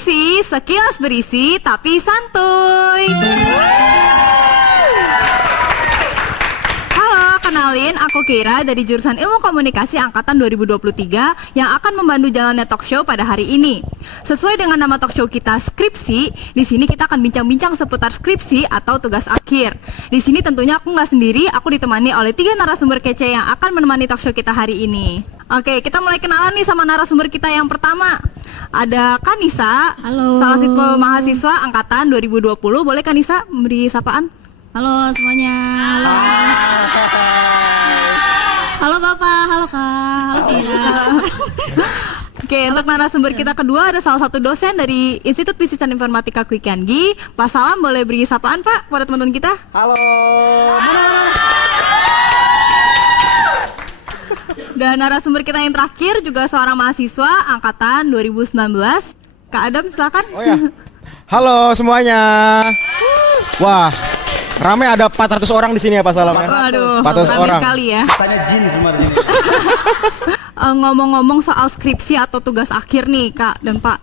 Skripsi, sekilas berisi tapi santuy. Halo, kenalin aku Kira dari jurusan Ilmu Komunikasi angkatan 2023 yang akan membantu jalannya talk show pada hari ini. Sesuai dengan nama talk show kita Skripsi, di sini kita akan bincang-bincang seputar skripsi atau tugas akhir. Di sini tentunya aku nggak sendiri, aku ditemani oleh 3 narasumber kece yang akan menemani talk show kita hari ini. Oke, kita mulai kenalan nih sama narasumber kita yang pertama. Ada Kanisa, halo. Salah satu mahasiswa angkatan 2020. Boleh Kanisa memberi sapaan? Halo semuanya. Halo. Halo Bapak, halo Kak, halo Kira. Oke, untuk narasumber kita kedua ada salah satu dosen dari Institut Fisika dan Informatika Kuikangi. Pak Salam, boleh beri sapaan Pak kepada teman-teman kita? Halo. Dan narasumber kita yang terakhir juga seorang mahasiswa angkatan 2019. Kak Adam, silakan. Oh ya. Halo semuanya. Wah, rame ada 400 orang di sini ya Pak Salam ya. Waduh, 400 rame orang. sekali ya. Tanya jin semua di sini. Ngomong-ngomong soal skripsi atau tugas akhir nih Kak dan Pak,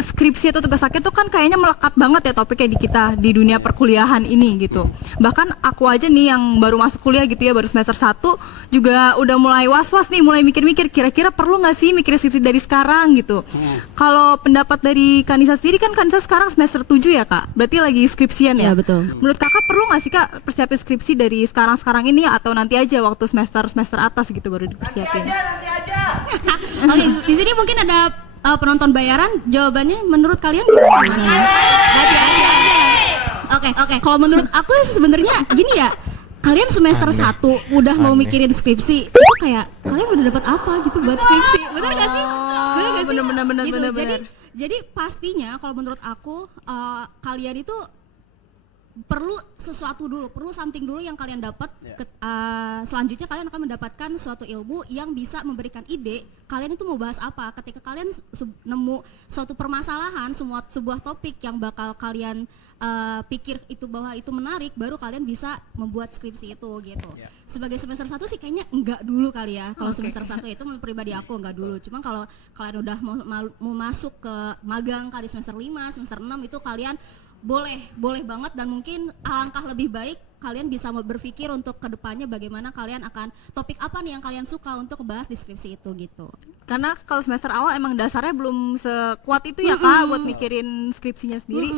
skripsi atau tugas akhir tuh kan kayaknya melekat banget ya topiknya di kita di dunia perkuliahan ini gitu. Bahkan aku aja nih yang baru masuk kuliah gitu ya, baru semester 1 juga udah mulai was-was nih, mulai mikir-mikir kira-kira perlu nggak sih mikir skripsi dari sekarang gitu. Kalau pendapat dari Kanisa sendiri, kan Kanisa sekarang semester 7 ya Kak, berarti lagi skripsian ya? Iya betul. Menurut Kakak perlu nggak sih Kak persiapin skripsi dari sekarang-sekarang ini atau nanti aja waktu semester atas gitu baru dipersiapin? Oke, di sini mungkin ada penonton bayaran. Jawabannya menurut kalian gimana? Nanti aja. Oke. Kalau menurut aku sebenarnya gini ya. Kalian semester 1 udah mau mikirin skripsi, itu kayak kalian udah dapat apa gitu buat skripsi. Bener gak sih? Bener gak sih? Bener. Jadi pastinya kalau menurut aku kalian itu perlu sesuatu dulu, perlu something dulu yang kalian dapat. Selanjutnya kalian akan mendapatkan suatu ilmu yang bisa memberikan ide kalian itu mau bahas apa. Ketika kalian nemu suatu permasalahan, sebuah topik yang bakal kalian pikir itu bahwa itu menarik, baru kalian bisa membuat skripsi itu gitu. Sebagai semester 1 sih kayaknya enggak dulu kali ya. Kalau semester 1 itu menurut pribadi aku enggak dulu. Cuma kalau kalian udah mau masuk ke magang kali semester 5, semester 6 itu kalian boleh banget, dan mungkin alangkah lebih baik kalian bisa berpikir untuk kedepannya bagaimana kalian akan topik apa nih yang kalian suka untuk bahas di skripsi itu gitu. Karena kalau semester awal emang dasarnya belum sekuat itu ya Kak buat mikirin skripsinya sendiri.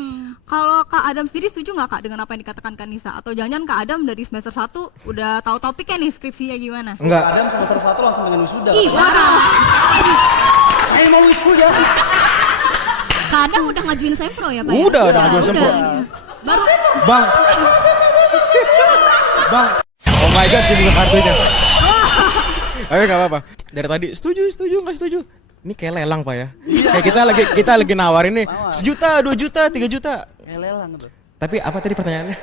Kalau Kak Adam sendiri setuju nggak Kak dengan apa yang dikatakan Kanisa? Atau jangan-jangan Kak Adam dari semester 1 udah tahu topiknya nih skripsinya gimana? Enggak. Adam semester 1 langsung dengan wisuda. Ih, parah. Saya mau wisuda. Kadang udah ngajuin sempro ya Pak ya? Udah ngajuin sempro. Baru Bang. Oh my god, ini kartunya. Tapi enggak apa-apa. Dari tadi setuju enggak setuju. Ini kayak lelang Pak ya. Kayak kita lagi nawarin nih 1 juta, 2 juta, 3 juta. Kayak lelang tuh. Tapi apa tadi pertanyaannya?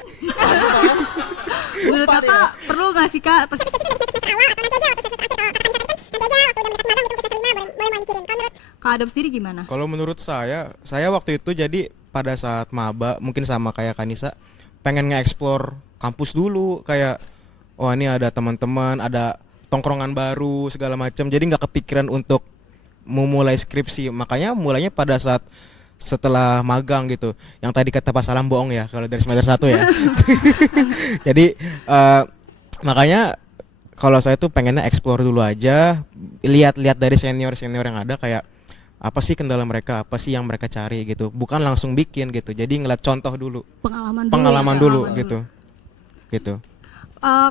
Menurut Kakak perlu nggak sih Kak? Kak Adam sendiri gimana? Kalau menurut saya waktu itu jadi pada saat maba mungkin sama kayak Kanisa, pengen nge-explore kampus dulu, kayak oh ini ada teman-teman, ada tongkrongan baru segala macam. Jadi nggak kepikiran untuk memulai skripsi. Makanya mulainya pada saat setelah magang gitu. Yang tadi kata Pak Salam bohong ya kalau dari semester 1 ya. Jadi makanya kalau saya tuh pengennya explore dulu aja, lihat-lihat dari senior yang ada kayak apa sih kendala mereka, apa sih yang mereka cari gitu. Bukan langsung bikin gitu. Jadi ngeliat contoh dulu. Pengalaman dulu gitu. Gitu.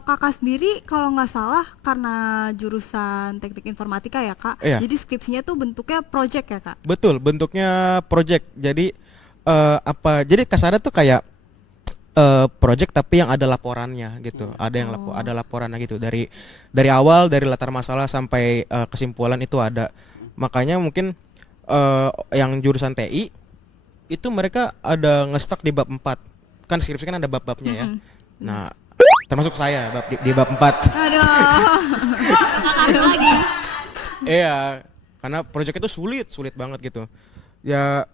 Kakak sendiri kalau nggak salah karena jurusan teknik informatika ya Kak. Iya. Jadi skripsinya tuh bentuknya project ya Kak. Betul, bentuknya project. Jadi jadi kasarnya tuh kayak project tapi yang ada laporannya gitu. Ada yang ada laporannya gitu dari awal, dari latar masalah sampai kesimpulan itu ada. Makanya mungkin yang jurusan TI itu mereka ada nge-stuck di bab 4. Kan skripsi kan ada bab-babnya ya. Nah, termasuk saya di bab 4. Aduh. kakak lagi. Iya, karena project itu sulit banget gitu. Ya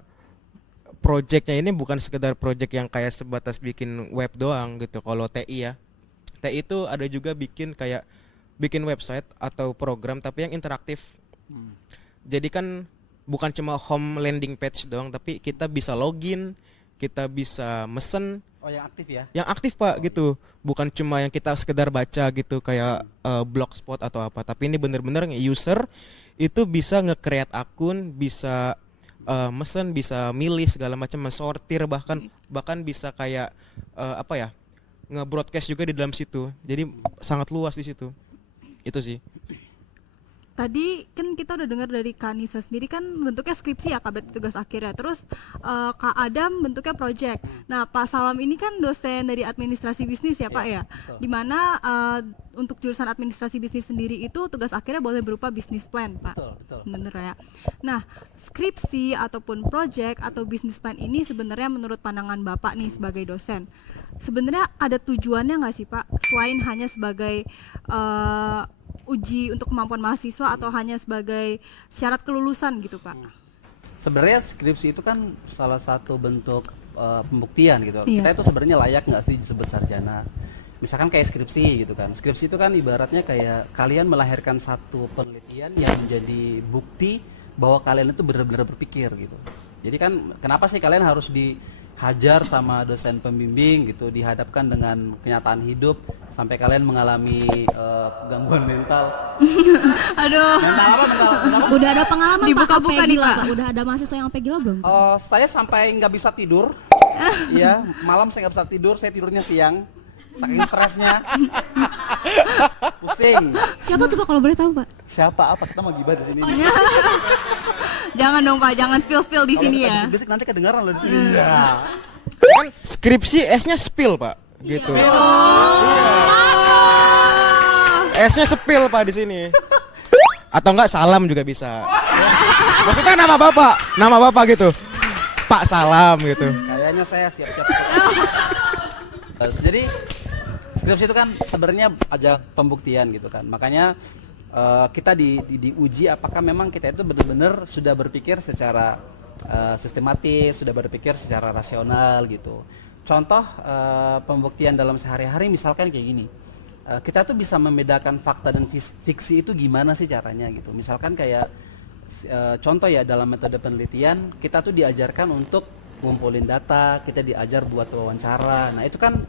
projectnya ini bukan sekedar project yang kayak sebatas bikin web doang gitu. Kalau TI ya, TI itu ada juga bikin website atau program tapi yang interaktif. Jadi kan bukan cuma home landing page doang, tapi kita bisa login, kita bisa mesen Oh, yang aktif ya? yang aktif Pak gitu, bukan cuma yang kita sekedar baca gitu kayak blogspot atau apa, tapi ini bener-bener user itu bisa nge-create akun, bisa mesen, bisa milih segala macam, mensortir, bahkan bisa kayak apa ya, nge-broadcast juga di dalam situ, jadi sangat luas di situ. Itu sih. Tadi kan kita udah dengar dari Kak Nisa sendiri kan bentuknya skripsi ya Kak, berarti tugas akhirnya. Terus Kak Adam bentuknya project. Nah Pak Salam ini kan dosen dari administrasi bisnis ya Pak ya. Dimana untuk jurusan administrasi bisnis sendiri itu tugas akhirnya boleh berupa bisnis plan Pak. Betul. Bener ya. Nah skripsi ataupun project atau bisnis plan ini sebenarnya menurut pandangan Bapak nih sebagai dosen, sebenarnya ada tujuannya nggak sih Pak? Selain hanya sebagai uji untuk kemampuan mahasiswa atau hanya sebagai syarat kelulusan gitu Pak? Sebenarnya skripsi itu kan salah satu bentuk pembuktian gitu. Iya. Kita itu sebenarnya layak nggak sih disebut sarjana? Misalkan kayak skripsi gitu kan. Skripsi itu kan ibaratnya kayak kalian melahirkan satu penelitian yang menjadi bukti bahwa kalian itu benar-benar berpikir gitu. Jadi kan kenapa sih kalian harus dihajar sama dosen pembimbing gitu, dihadapkan dengan kenyataan hidup sampai kalian mengalami gangguan mental. Aduh. Mental apa? Udah ada pengalaman Dibuka-buka Pak, sampai nih, gila, Pak. Pak? Udah ada mahasiswa yang sampai gila belum? Saya sampai nggak bisa tidur. Iya, malam saya nggak bisa tidur, saya tidurnya siang. Saking stresnya. Pusing. Siapa tuh Pak kalau boleh tahu Pak? Siapa apa kita mau gibah di sini? Jangan dong Pak, jangan spill di Kalau sini kita ya. bisik-bisik nanti kedengaran loh di sini. Ya. Kan skripsi S-nya spill Pak, gitu. S-nya spill Pak di sini. Atau enggak salam juga bisa. Maksudnya nama bapak gitu. Pak Salam gitu. Kayaknya saya siap-siap. Jadi skripsi itu kan sebenarnya aja pembuktian gitu kan. Makanya kita diuji apakah memang kita itu benar-benar sudah berpikir secara sistematis, sudah berpikir secara rasional gitu. Contoh pembuktian dalam sehari-hari misalkan kayak gini. Kita tuh bisa membedakan fakta dan fiksi itu gimana sih caranya gitu. Misalkan kayak contoh ya dalam metode penelitian kita tuh diajarkan untuk ngumpulin data, kita diajar buat wawancara. Nah itu kan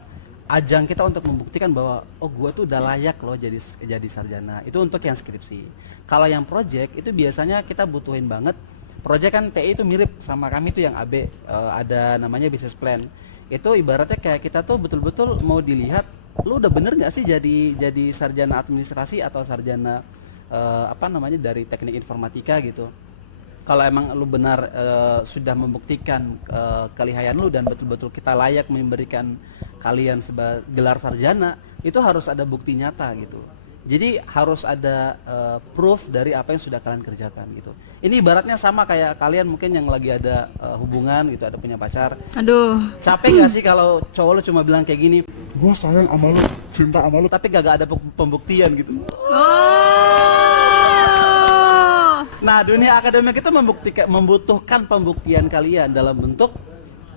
ajang kita untuk membuktikan bahwa oh gua tuh udah layak loh jadi sarjana. Itu untuk yang skripsi. Kalau yang project itu biasanya kita butuhin banget. Project kan TI itu mirip sama kami tuh yang AB, ada namanya business plan. Itu ibaratnya kayak kita tuh betul-betul mau dilihat lu udah bener nggak sih jadi sarjana administrasi atau sarjana dari teknik informatika gitu. Kalau emang lu benar sudah membuktikan kelihayan lu dan betul-betul kita layak memberikan kalian sebagai gelar sarjana, itu harus ada bukti nyata gitu. Jadi harus ada proof dari apa yang sudah kalian kerjakan gitu. Ini ibaratnya sama kayak kalian mungkin yang lagi ada hubungan gitu, ada punya pacar. Aduh. Capek gak sih kalau cowok lu cuma bilang kayak gini, Gue sayang sama lu, cinta sama lu. tapi gak ada pembuktian gitu. Oh. Nah, dunia akademik itu membutuhkan pembuktian kalian dalam bentuk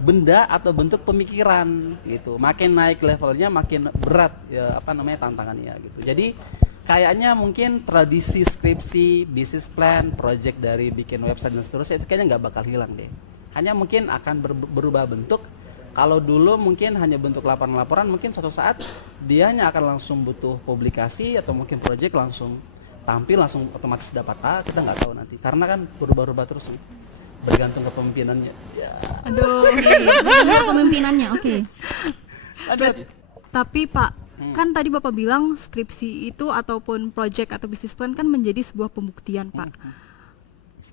benda atau bentuk pemikiran gitu. Makin naik levelnya makin berat ya tantangannya gitu. Jadi kayaknya mungkin tradisi skripsi, business plan, project dari bikin website dan seterusnya itu kayaknya nggak bakal hilang deh. Hanya mungkin akan berubah bentuk. Kalau dulu mungkin hanya bentuk laporan-laporan, mungkin suatu saat dia hanya akan langsung butuh publikasi atau mungkin project langsung tampil langsung otomatis dapat kita nggak tahu nanti karena kan berubah-ubah terus nih bergantung kepemimpinannya ya. Aduh. Bagaimana pemimpinannya? Oke. Tapi Pak, kan tadi Bapak bilang skripsi itu ataupun project atau business plan kan menjadi sebuah pembuktian Pak.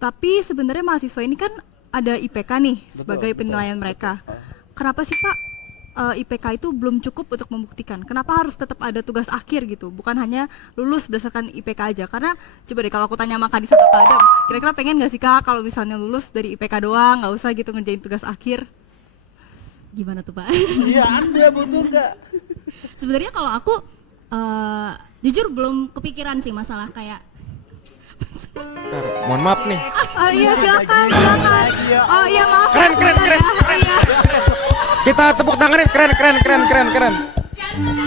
Tapi sebenarnya mahasiswa ini kan ada IPK nih sebagai penilaian mereka. Kenapa sih Pak IPK itu belum cukup untuk membuktikan? Kenapa harus tetap ada tugas akhir gitu? Bukan hanya lulus berdasarkan IPK aja. Karena coba deh kalau aku tanya sama Kak Disa atau Kak Adam, kira-kira pengen gak sih Kak kalau misalnya lulus dari IPK doang, gak usah gitu ngerjain tugas akhir? Gimana tuh Pak? Iya, Anda butuh nggak? Sebenarnya kalau aku jujur belum kepikiran sih masalah kayak Bentar, mohon maaf nih. Oh iya silakan. Oh iya maaf. Keren. Iya. Kita tepuk tanganin, keren.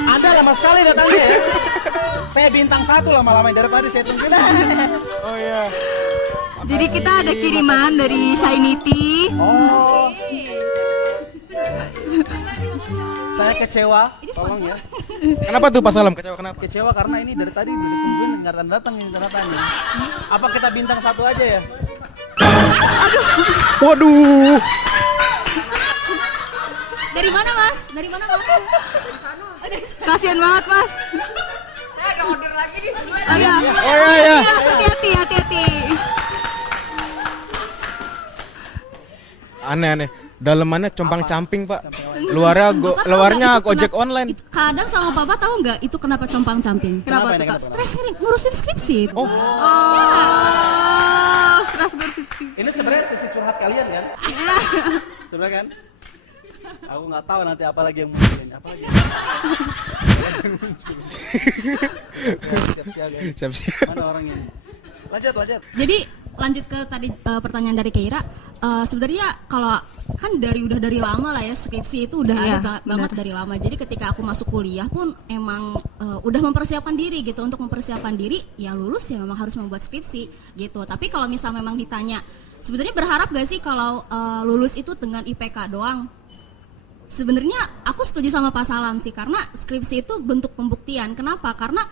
Anda lama sekali datangnya ya. Saya bintang 1 lama-lama dari tadi saya tungguin. Oh iya. Jadi kita ada kiriman dari Shinity. Oh. Saya kecewa. Tolong ya. Kenapa tuh Pak Salam? Kecewa kenapa? Kecewa karena ini dari tadi udah ditungguin nggak datang ini datangnya. Apa kita bintang 1 aja ya? Waduh. Dari mana Mas? Dari mana Mas? Oh, dari sana. Kasian banget Mas. Oh iya. Oh iya. Hati-hati. Aneh-aneh. Dalemannya compang-camping, Pak. Luarnya ojek online. Kadang sama papa tahu nggak itu kenapa compang camping? Kenapa ini, tuh Kak? Stres ngurusin skripsi. Oh, Stres bersisi. Ini sebenarnya sisi curhat kalian kan? Sebenarnya kan? Aku nggak tahu nanti apa lagi yang muncul ini. Apa lagi? Siap-siap, guys. siap-siap. Mana orang ini? Lanjut. Jadi lanjut ke tadi pertanyaan dari Keira. Sebenarnya kalau kan udah dari lama lah ya, skripsi itu udah Iya, ada banget dari lama. Jadi ketika aku masuk kuliah pun emang udah mempersiapkan diri gitu. Untuk mempersiapkan diri ya lulus ya memang harus membuat skripsi gitu. Tapi kalau misal memang ditanya sebenarnya berharap gak sih kalau lulus itu dengan IPK doang? Sebenarnya aku setuju sama Pak Salam sih, karena skripsi itu bentuk pembuktian. Kenapa? Karena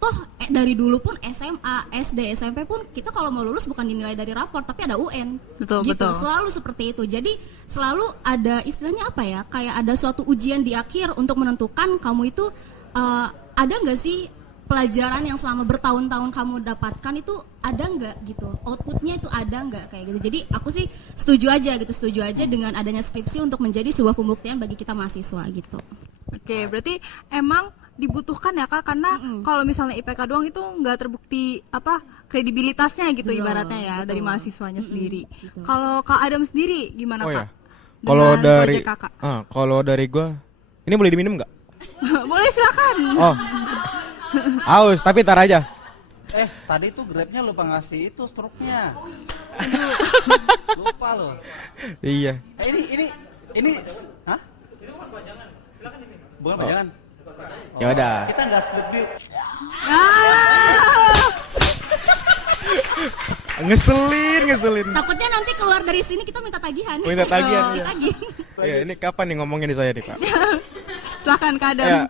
toh dari dulu pun SMA, SD, SMP pun kita kalau mau lulus bukan dinilai dari rapor tapi ada UN. Betul. Selalu seperti itu. Jadi selalu ada istilahnya apa ya? Kayak ada suatu ujian di akhir untuk menentukan kamu itu ada nggak sih pelajaran yang selama bertahun-tahun kamu dapatkan itu ada nggak gitu, outputnya itu ada nggak kayak gitu. Jadi aku sih setuju aja dengan adanya skripsi untuk menjadi sebuah pembuktian bagi kita mahasiswa gitu. Oke, berarti emang dibutuhkan ya Kak, karena kalau misalnya IPK doang itu nggak terbukti kredibilitasnya gitu Betul, ibaratnya ya betul. dari mahasiswanya sendiri. Betul. Kalau Kak Adam sendiri gimana Oh Kak? ya. Kalau Dengan dari proyek Kakak? kalau dari gua ini boleh diminum nggak? Boleh silakan. Oh. Aus, tapi tar aja. Tadi tuh Grabnya lupa ngasih itu struknya. Lupa loh. Iya. Ini, hah? Bukan pajangan. Ya udah. Kita nggak split bill. Ah. Ngeselin. Takutnya nanti keluar dari sini kita minta tagihan. Minta tagihan, iya. Ditagih. Ya, ini kapan nih ngomongin di saya nih, Pak? Silakan Kak Adam. Ya.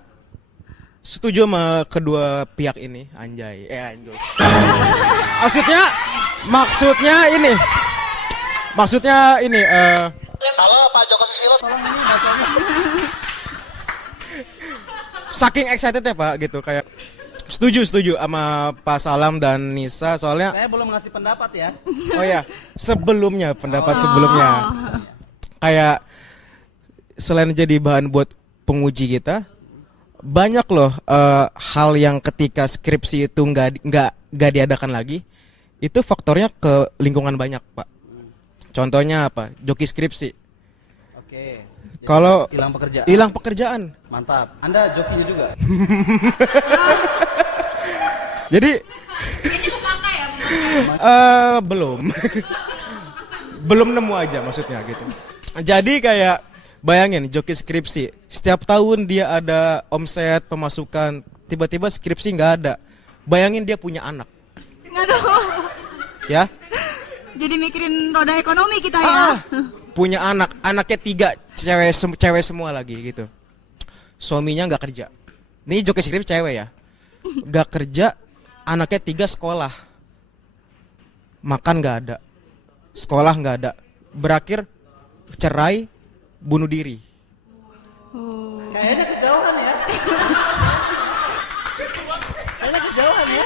Setuju sama kedua pihak ini, anjay. Maksudnya ini Halo Pak Joko Susilo, tolong ini bacanya. saking excited ya Pak gitu, kayak setuju sama Pak Salam dan Nisa soalnya. Saya belum ngasih pendapat ya. Oh ya, pendapat sebelumnya. Kayak selain jadi bahan buat penguji kita, banyak loh hal yang ketika skripsi itu nggak diadakan lagi, itu faktornya ke lingkungan banyak Pak. Contohnya apa? Joki skripsi. Oke. Jadi Kalau hilang pekerjaan. Mantap. Anda jokinya juga. Jadi belum nemu aja maksudnya gitu. Jadi kayak bayangin joki skripsi, setiap tahun dia ada omset pemasukan, tiba-tiba skripsi nggak ada. Bayangin dia punya anak, Aduh. ya? Jadi mikirin roda ekonomi kita ya. Punya anaknya 3, cewek semua lagi gitu. Suaminya nggak kerja. Ini joki skripsi cewek ya, nggak kerja, anaknya 3 sekolah, makan nggak ada, sekolah nggak ada, berakhir cerai, bunuh diri. Kayaknya kejauhan ya. Kayaknya kejauhan ya.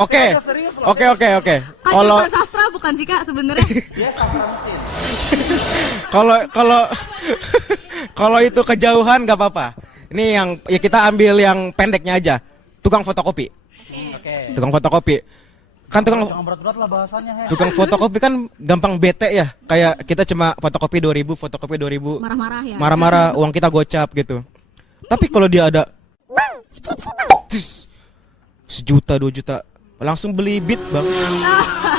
Oke. Serius loh. Kan Kalau sastra bukan sih Kak sebenarnya. Dia sastra mesin. Kalau itu kejauhan nggak apa-apa. Ini yang ya kita ambil yang pendeknya aja. Tukang fotokopi. Oke. Tukang fotokopi. Kan Jangan berat-berat lah bahasanya ya. tukang fotokopi kan gampang bete ya. Kayak kita cuma fotokopi 2.000. Marah-marah ya. Marah-marah, uang kita gocap gitu. Tapi kalau dia ada sejuta 2 juta, langsung beli beat bang,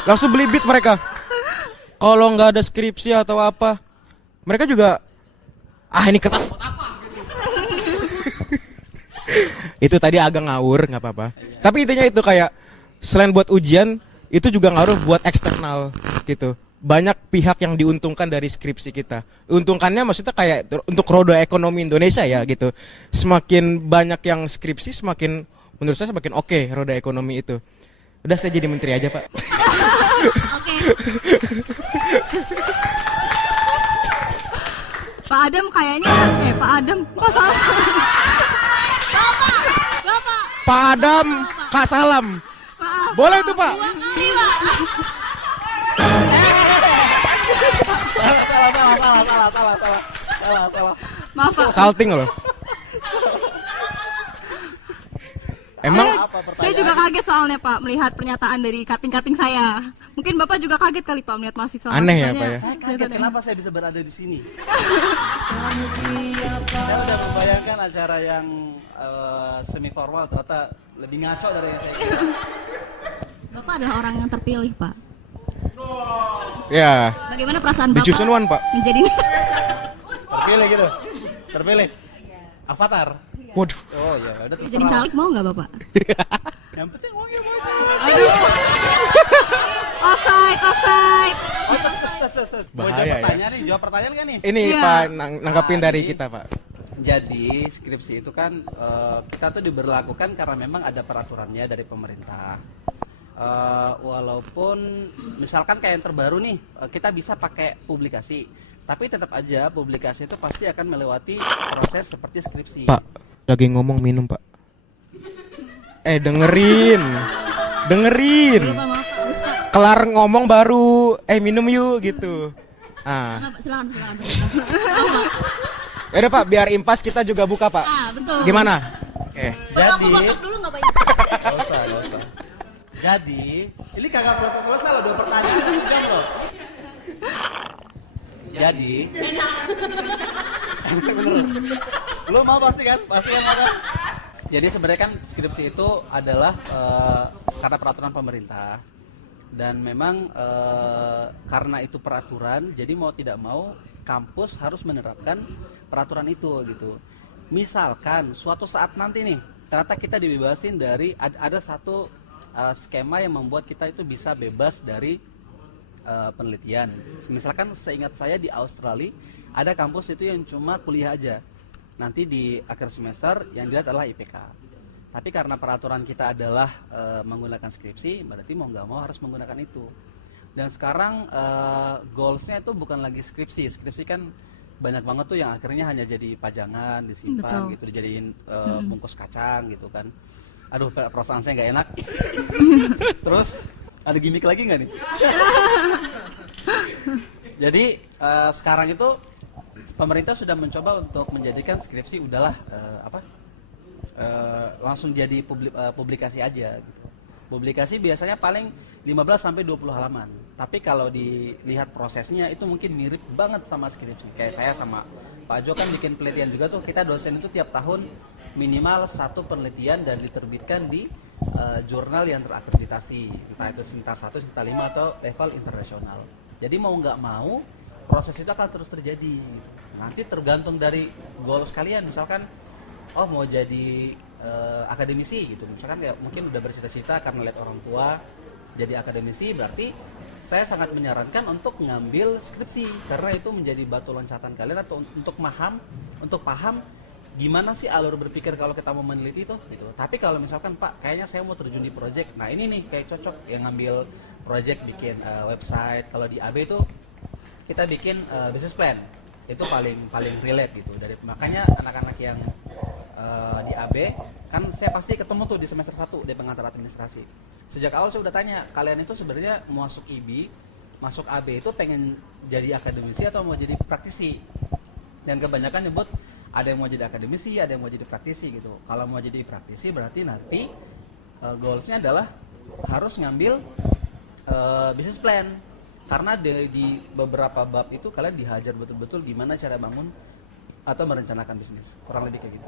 langsung beli beat mereka. Kalau nggak ada skripsi atau apa, mereka juga ini kertas buat apa? Itu tadi agak ngawur, nggak apa-apa. Tapi intinya itu kayak selain buat ujian, itu juga ngaruh buat eksternal gitu. Banyak pihak yang diuntungkan dari skripsi kita. Untungkannya maksudnya kayak untuk roda ekonomi Indonesia ya gitu. Semakin banyak yang skripsi, semakin menurut saya semakin oke roda ekonomi itu. Udah saya jadi menteri aja, Pak. Oke. Pak Adam kayaknya Pak Adam salah. Bapak. Pak Adam, Kak Salam. Maaf. Boleh itu, Pak? 2 kali, Pak. Salah. Maaf Pak. Salting loh. Emang Saya juga kaget soalnya Pak melihat pernyataan dari kating-kating saya. Mungkin Bapak juga kaget kali Pak melihat mahasiswa. Aneh ya, mahasiswanya. Pak, ya? Saya kaget Kelihatan ya. kenapa saya bisa berada di sini. Saya udah membayangkan acara yang semi formal ternyata lebih ngaco dari yang saya kira. Bapak adalah orang yang terpilih, Pak. ya Bagaimana perasaan di Bapak chosen one, Pak. menjadi Terpilih gitu. Terpilih. Avatar. Waduh. Oh iya, udah jadi terserah. caleg mau nggak Bapak? Yang penting uangnya mau. Offside. Mau Bahaya, jawab ya. pertanyaan nih, jawab pertanyaan kan nih? Ini Iya. Pak nanggapin Nah, dari jadi- kita, Pak. Jadi skripsi itu kan kita tuh diberlakukan karena memang ada peraturannya dari pemerintah. Walaupun misalkan kayak yang terbaru nih, kita bisa pakai publikasi, tapi tetap aja publikasi itu pasti akan melewati proses seperti skripsi. Pak, lagi ngomong minum, Pak. Dengerin. Bapak maaf, Pak. Haus, Pak. Kelar ngomong baru minum yuk gitu. Ah. Maaf, Pak. Silakan. Ya udah Pak, biar impas kita juga buka, Pak. Betul. Gimana? Oke. Perlu aku Jadi- gosok dulu nggak Pak? Gak usah. Jadi, ini kagak selesai loh 2 pertanyaan. Jam loh. Jadi, bener. Lu mau pasti kan? Pasti kan mau kan? Jadi sebenarnya kan skripsi itu adalah karena peraturan pemerintah dan memang karena itu peraturan, jadi mau tidak mau kampus harus menerapkan peraturan itu gitu. Misalkan suatu saat nanti nih ternyata kita dibebasin dari ada satu skema yang membuat kita itu bisa bebas dari penelitian. Misalkan seingat saya di Australia ada kampus itu yang cuma kuliah aja. Nanti di akhir semester yang dilihat adalah IPK. Tapi karena peraturan kita adalah menggunakan skripsi, berarti mau nggak mau harus menggunakan itu. Dan sekarang goalsnya itu bukan lagi skripsi. Skripsi kan banyak banget tuh yang akhirnya hanya jadi pajangan, disimpan Betul. gitu, dijadiin bungkus kacang gitu kan. Aduh, perasaan saya nggak enak. Terus ada gimmick lagi nggak nih? Jadi sekarang itu pemerintah sudah mencoba untuk menjadikan skripsi udahlah langsung jadi publikasi aja gitu. Publikasi biasanya paling 15 sampai 20 halaman. Tapi kalau dilihat prosesnya itu mungkin mirip banget sama skripsi. Kayak saya sama Pak Jo kan bikin penelitian juga tuh, kita dosen itu tiap tahun minimal 1 penelitian dan diterbitkan di jurnal yang terakreditasi. Entah itu Sinta 1, Sinta 5 atau level internasional. Jadi mau nggak mau proses itu akan terus terjadi. Nanti tergantung dari goals kalian, misalkan mau jadi akademisi gitu, misalkan ya mungkin udah bercita-cita karena lihat orang tua jadi akademisi, berarti saya sangat menyarankan untuk ngambil skripsi karena itu menjadi batu loncatan kalian atau untuk paham gimana sih alur berpikir kalau kita mau meneliti itu gitu. Tapi kalau misalkan Pak kayaknya saya mau terjun di project, nah ini nih kayak cocok yang ngambil project bikin website. Kalau di AB itu kita bikin business plan, itu paling relate gitu. Makanya anak-anak yang di AB kan saya pasti ketemu tuh di semester 1 di pengantar administrasi. Sejak awal saya udah tanya, kalian itu sebenarnya mau masuk IB, masuk AB itu pengen jadi akademisi atau mau jadi praktisi? Dan kebanyakan nyebut ada yang mau jadi akademisi, ada yang mau jadi praktisi gitu. Kalau mau jadi praktisi berarti nanti goalsnya adalah harus ngambil business plan. Karena di beberapa bab itu kalian dihajar betul-betul gimana cara bangun atau merencanakan bisnis. Kurang lebih kayak gitu.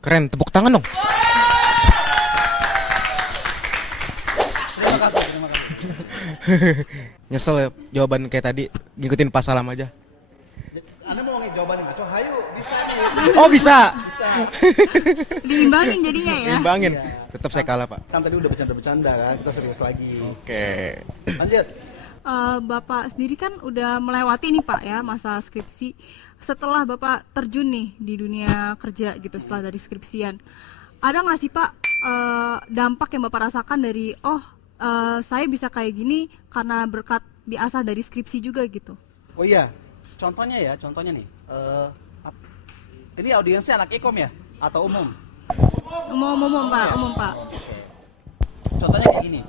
Keren, tepuk tangan dong. Terima kasih. Nyesel ya jawaban kayak tadi, ngikutin Pak Salam aja. Anda mau jawabannya ngaco? Hayu, bisa nih. Oh bisa. Diimbangin jadinya ya. Imbangin. Iya. Tetap saya kalah, Pak. Kan tadi udah bercanda-bercanda kan, kita serius lagi. Oke. Lanjut. Bapak sendiri kan udah melewati nih Pak ya masa skripsi. Setelah Bapak terjun nih di dunia kerja gitu setelah dari skripsian, ada nggak sih Pak dampak yang Bapak rasakan dari saya bisa kayak gini karena berkat diasah dari skripsi juga gitu? Oh iya, contohnya nih. Ini audiensnya anak ikom ya atau umum? Umum Pak. Contohnya kayak gini.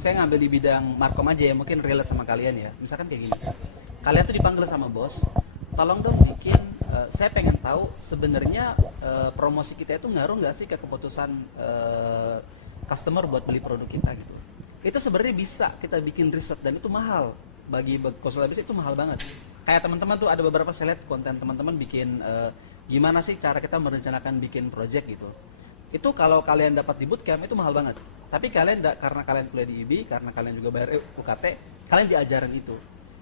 Saya ngambil di bidang markom aja ya, mungkin relate sama kalian ya. Misalkan kayak gini. Kalian tuh dipanggil sama bos, tolong dong bikin, saya pengen tahu sebenarnya promosi kita itu ngaruh nggak sih ke keputusan customer buat beli produk kita gitu. Itu sebenarnya bisa kita bikin riset dan itu mahal. Bagi konsultan bisnis itu mahal banget. Kayak teman-teman tuh ada beberapa saya lihat konten teman-teman bikin gimana sih cara kita merencanakan bikin project gitu. Itu kalau kalian dapat di bootcamp itu mahal banget. Tapi karena kalian kuliah di IB, karena kalian juga bayar UKT, kalian diajarin itu.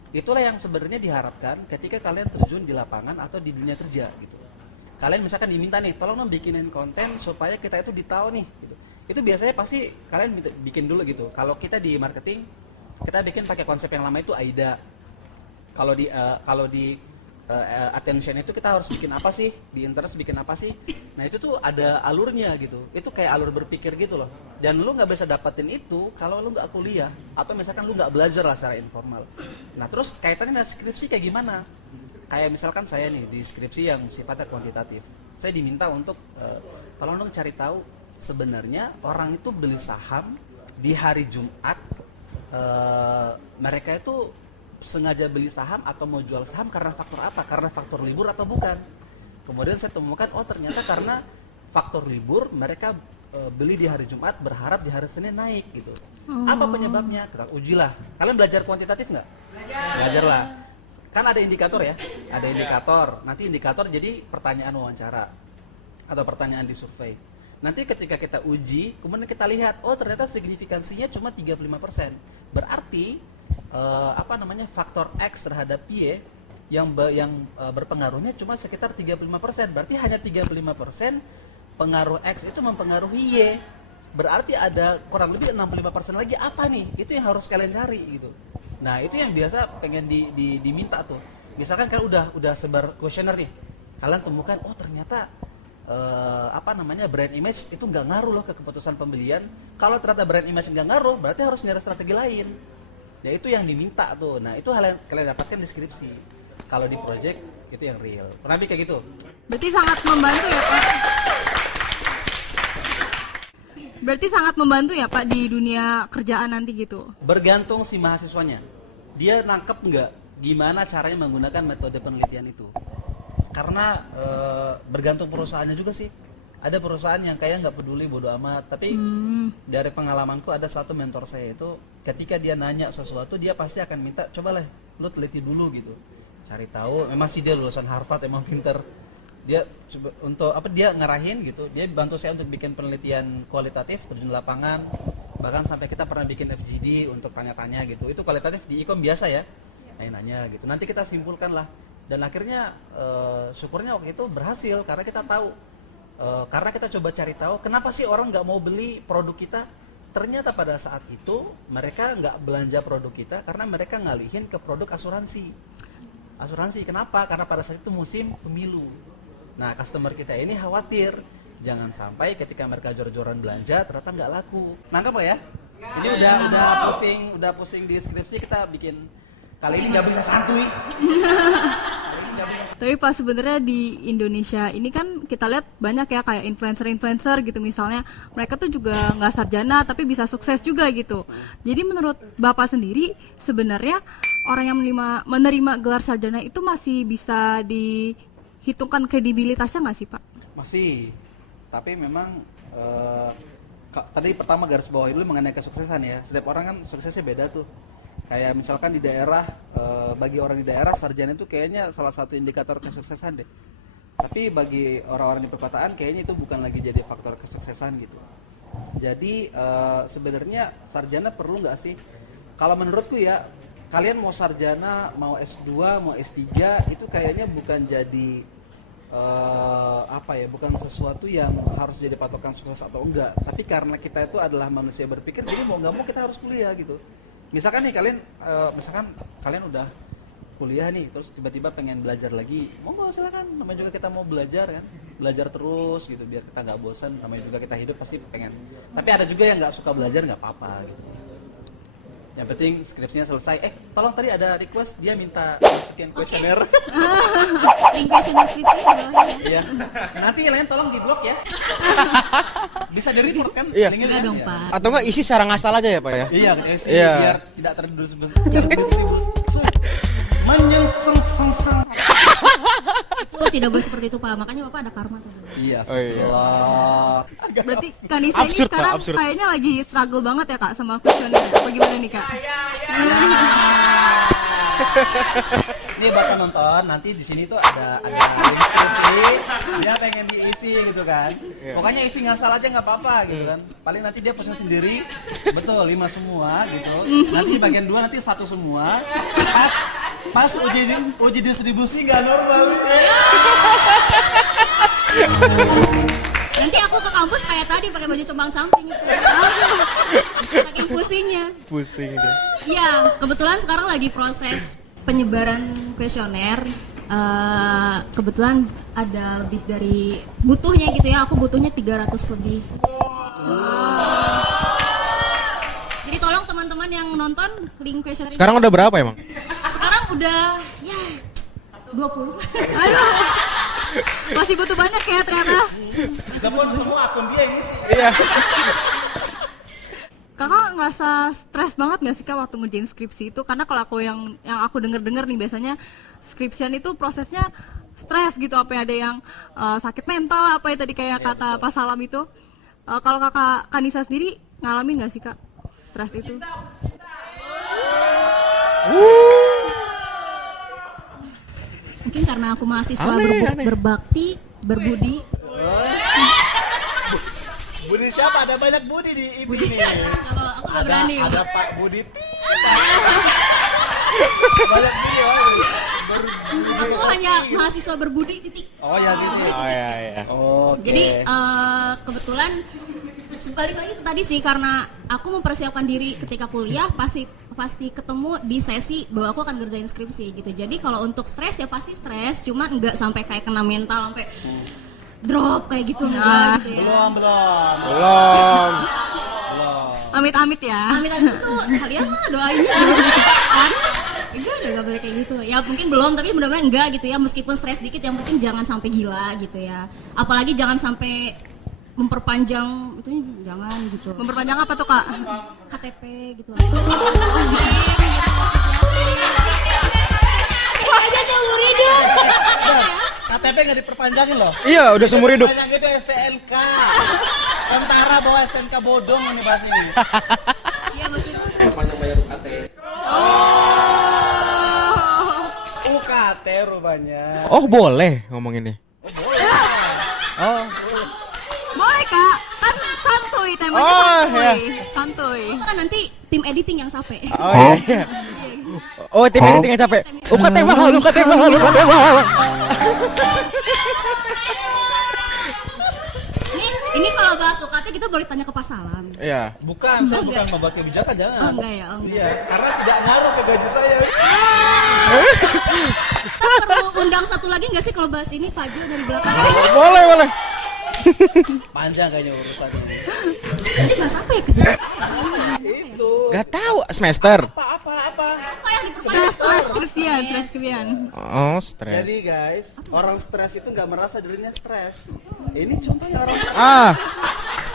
Itulah yang sebenarnya diharapkan ketika kalian terjun di lapangan atau di dunia kerja gitu. Kalian misalkan diminta nih, tolong dong bikinin konten supaya kita itu ditahu nih gitu. Itu biasanya pasti kalian bikin dulu gitu. Kalau kita di marketing, kita bikin pakai konsep yang lama itu AIDA. Kalau di attention itu kita harus bikin apa sih, di interest bikin apa sih. Nah itu tuh ada alurnya gitu, itu kayak alur berpikir gitu loh. Dan lu nggak bisa dapetin itu kalau lu nggak kuliah atau misalkan lu nggak belajar lah secara informal. Nah terus kaitannya dengan skripsi kayak gimana? Kayak misalkan saya nih di skripsi yang sifatnya kuantitatif, saya diminta untuk tolong dong cari tahu sebenarnya orang itu beli saham di hari Jumat, mereka itu sengaja beli saham atau mau jual saham karena faktor apa? Karena faktor libur atau bukan? Kemudian saya temukan, ternyata karena faktor libur mereka beli di hari Jumat berharap di hari Senin naik gitu. Apa penyebabnya? Kita ujilah. Kalian belajar kuantitatif nggak? Belajar lah. Kan ada indikator ya, ada indikator. Nanti indikator jadi pertanyaan wawancara atau pertanyaan di survei. Nanti ketika kita uji, kemudian kita lihat, ternyata signifikansinya cuma 35%. Berarti faktor X terhadap Y yang berpengaruhnya cuma sekitar 35%. Berarti hanya 35% pengaruh X itu mempengaruhi Y. Berarti ada kurang lebih 65% lagi apa nih? Itu yang harus kalian cari gitu. Nah, itu yang biasa pengen diminta tuh. Misalkan kalian udah sebar kuesioner nih. Kalian temukan ternyata brand image itu nggak ngaruh loh ke keputusan pembelian. Kalau ternyata brand image nggak ngaruh, berarti harus nyari strategi lain. Ya itu yang diminta tuh. Nah itu hal yang kalian dapatkan di skripsi. Kalau di project itu yang real. Pernah kayak gitu? Berarti sangat membantu ya Pak. Berarti sangat membantu ya Pak di dunia kerjaan nanti gitu. Bergantung si mahasiswanya. Dia nangkep nggak gimana caranya menggunakan metode penelitian itu. Karena bergantung perusahaannya juga sih. Ada perusahaan yang kayak nggak peduli, bodo amat. Tapi dari pengalamanku ada satu mentor saya itu ketika dia nanya sesuatu dia pasti akan minta cobalah lu teliti dulu gitu, cari tahu. Memang sih dia lulusan Harvard, emang pinter. Dia coba untuk dia ngarahin gitu. Dia bantu saya untuk bikin penelitian kualitatif terjun lapangan. Bahkan sampai kita pernah bikin FGD untuk tanya-tanya gitu. Itu kualitatif di e-com biasa ya, nanya gitu. Nanti kita simpulkan lah. Dan akhirnya syukurnya waktu itu berhasil karena kita tahu. Karena kita coba cari tahu kenapa sih orang nggak mau beli produk kita. Ternyata pada saat itu mereka nggak belanja produk kita karena mereka ngalihin ke produk asuransi. Kenapa? Karena pada saat itu musim pemilu. Nah customer kita ini khawatir jangan sampai ketika mereka jor-joran belanja ternyata nggak laku. Nangkep nggak ya? Ini udah pusing di skripsi, kita bikin kali ini nggak bisa santuy. Tapi Pak sebenarnya di Indonesia ini kan kita lihat banyak ya kayak influencer gitu misalnya, mereka tuh juga nggak sarjana tapi bisa sukses juga gitu. Jadi menurut Bapak sendiri sebenarnya orang yang menerima gelar sarjana itu masih bisa dihitungkan kredibilitasnya nggak sih Pak? Masih, tapi memang tadi pertama garis bawahi dulu mengenai kesuksesan ya. Setiap orang kan suksesnya beda tuh. Kayak misalkan di daerah, bagi orang di daerah sarjana itu kayaknya salah satu indikator kesuksesan deh. Tapi bagi orang-orang di perkotaan kayaknya itu bukan lagi jadi faktor kesuksesan gitu. Jadi sebenarnya sarjana perlu nggak sih? Kalau menurutku ya, kalian mau sarjana, mau S2, mau S3 itu kayaknya bukan jadi apa ya, bukan sesuatu yang harus jadi patokan sukses atau enggak, tapi karena kita itu adalah manusia berpikir, jadi mau nggak mau kita harus kuliah gitu. Misalkan nih misalkan kalian udah kuliah nih, terus tiba-tiba pengen belajar lagi, monggo silakan, namanya juga kita mau belajar kan, belajar terus gitu biar kita nggak bosan, namanya juga kita hidup pasti pengen. Tapi ada juga yang nggak suka belajar, nggak apa-apa gitu. Yang penting skripsinya selesai. Tolong tadi ada request, dia minta sekian kuesioner. Link questionnaire skripsi di bawahnya. Iya. Nanti kalian tolong di blok ya. Bisa di report kan? Iya. Linknya Enggak kan? dong, Iya. Pak. Atau enggak isi secara ngasal aja ya Pak ya? Iya, isi Iya. biar tidak terdistribusi. Menyengseng-sengseng. Itu tidak boleh seperti itu, Pak. Makanya Bapak ada karma tadi. Iya. Oh, iya. Allah. Berarti Kanisa ini Absurd, Kak, sekarang absurd. kayaknya lagi struggle banget ya Kak sama kuesioner. Apa gimana nih Kak? Ini bakal nonton, nanti di sini tuh ada instruksi, dia pengen diisi gitu kan. Pokoknya isi ngasal aja nggak apa-apa gitu kan. Paling nanti dia pesen sendiri, betul 5 semua gitu. Nanti di bagian 2 nanti 1 semua. Pas uji distribusi nggak normal. Nanti aku ke kampus kayak tadi pakai baju compang-camping itu. Saking pusingnya. Pusing deh. Iya, kebetulan sekarang lagi proses penyebaran kuesioner. Kebetulan ada lebih dari butuhnya gitu ya. Aku butuhnya 300 lebih. Jadi tolong teman-teman yang nonton link kuesioner. Sekarang udah berapa emang? Sekarang udah ya 20. Aduh. Masih butuh banyak ya ternyata. Walaupun semua akun dia ini sih. Iya. Kakak ngerasa stres banget nggak sih Kak waktu ngerjain skripsi itu? Karena kalau aku yang aku denger nih biasanya skripsian itu prosesnya stres gitu. Apa ya, ada yang sakit mental apa ya tadi kayak kata Pak Salam itu. Kalau Kakak Kanisa sendiri ngalamin nggak sih Kak stres itu? Mungkin karena aku mahasiswa berbakti, berbudi. Budi siapa? Ada banyak Budi di IP nih. Kalau aku nggak berani. Ada Pak Budi. Banyak Budi ya. Aku hanya mahasiswa berbudi titik. Oh ya gitu. Oh iya iya. Oke. Jadi kebetulan balik lagi itu tadi sih, karena aku mempersiapkan diri ketika kuliah pasti ketemu di sesi bahwa aku akan ngerjain skripsi gitu. Jadi kalau untuk stres ya pasti stres, cuman enggak sampai kayak kena mental sampai drop kayak gitu enggak gitu ya. Belum. Amit-amit ya. Amit-amit itu kalian mah doainnya kan. Enggak boleh kayak gitu. Ya mungkin belum, tapi mudah-mudahan enggak gitu ya. Meskipun stres dikit, yang penting jangan sampai gila gitu ya. Apalagi jangan sampai memperpanjang itu, jangan gitu. Memperpanjang apa tuh Kak? KTP gitu. Aja seumur hidup. KTP nggak diperpanjangin loh. Iya, udah seumur hidup. Yang itu STNK. Tentara bawa STNK bodong ini pasti. Iya maksudnya. UKT rupanya. Oh, boleh ngomong ini. Oh. Boleh Kak, kan santuy temanya Oh, santuy. iya. Santuy. Kan nanti tim editing yang capek. Oh iya. Oh, tim editing yang capek. UKT mahal, UKT mahal, UKT mahal. Ini kalau bahas UKT kita boleh tanya ke Pak Salam. Iya. Bukan, saya bukan membuat kebijakan, jangan. Oh enggak ya, oh enggak. Iya, karena tidak ngaruh ke gaji saya. Kita perlu undang satu lagi nggak sih kalau bahas ini, Pak Jo dari belakang? Boleh, boleh. Panjang kayaknya urusannya. Ini bahas apa ya kedua? Itu. Gak tahu semester. Apa? Apa yang diperpanjang? Stres skripsian. Oh, stres. Jadi guys, orang stres itu nggak merasa dirinya stres. Ini contohnya orang stres. Ah,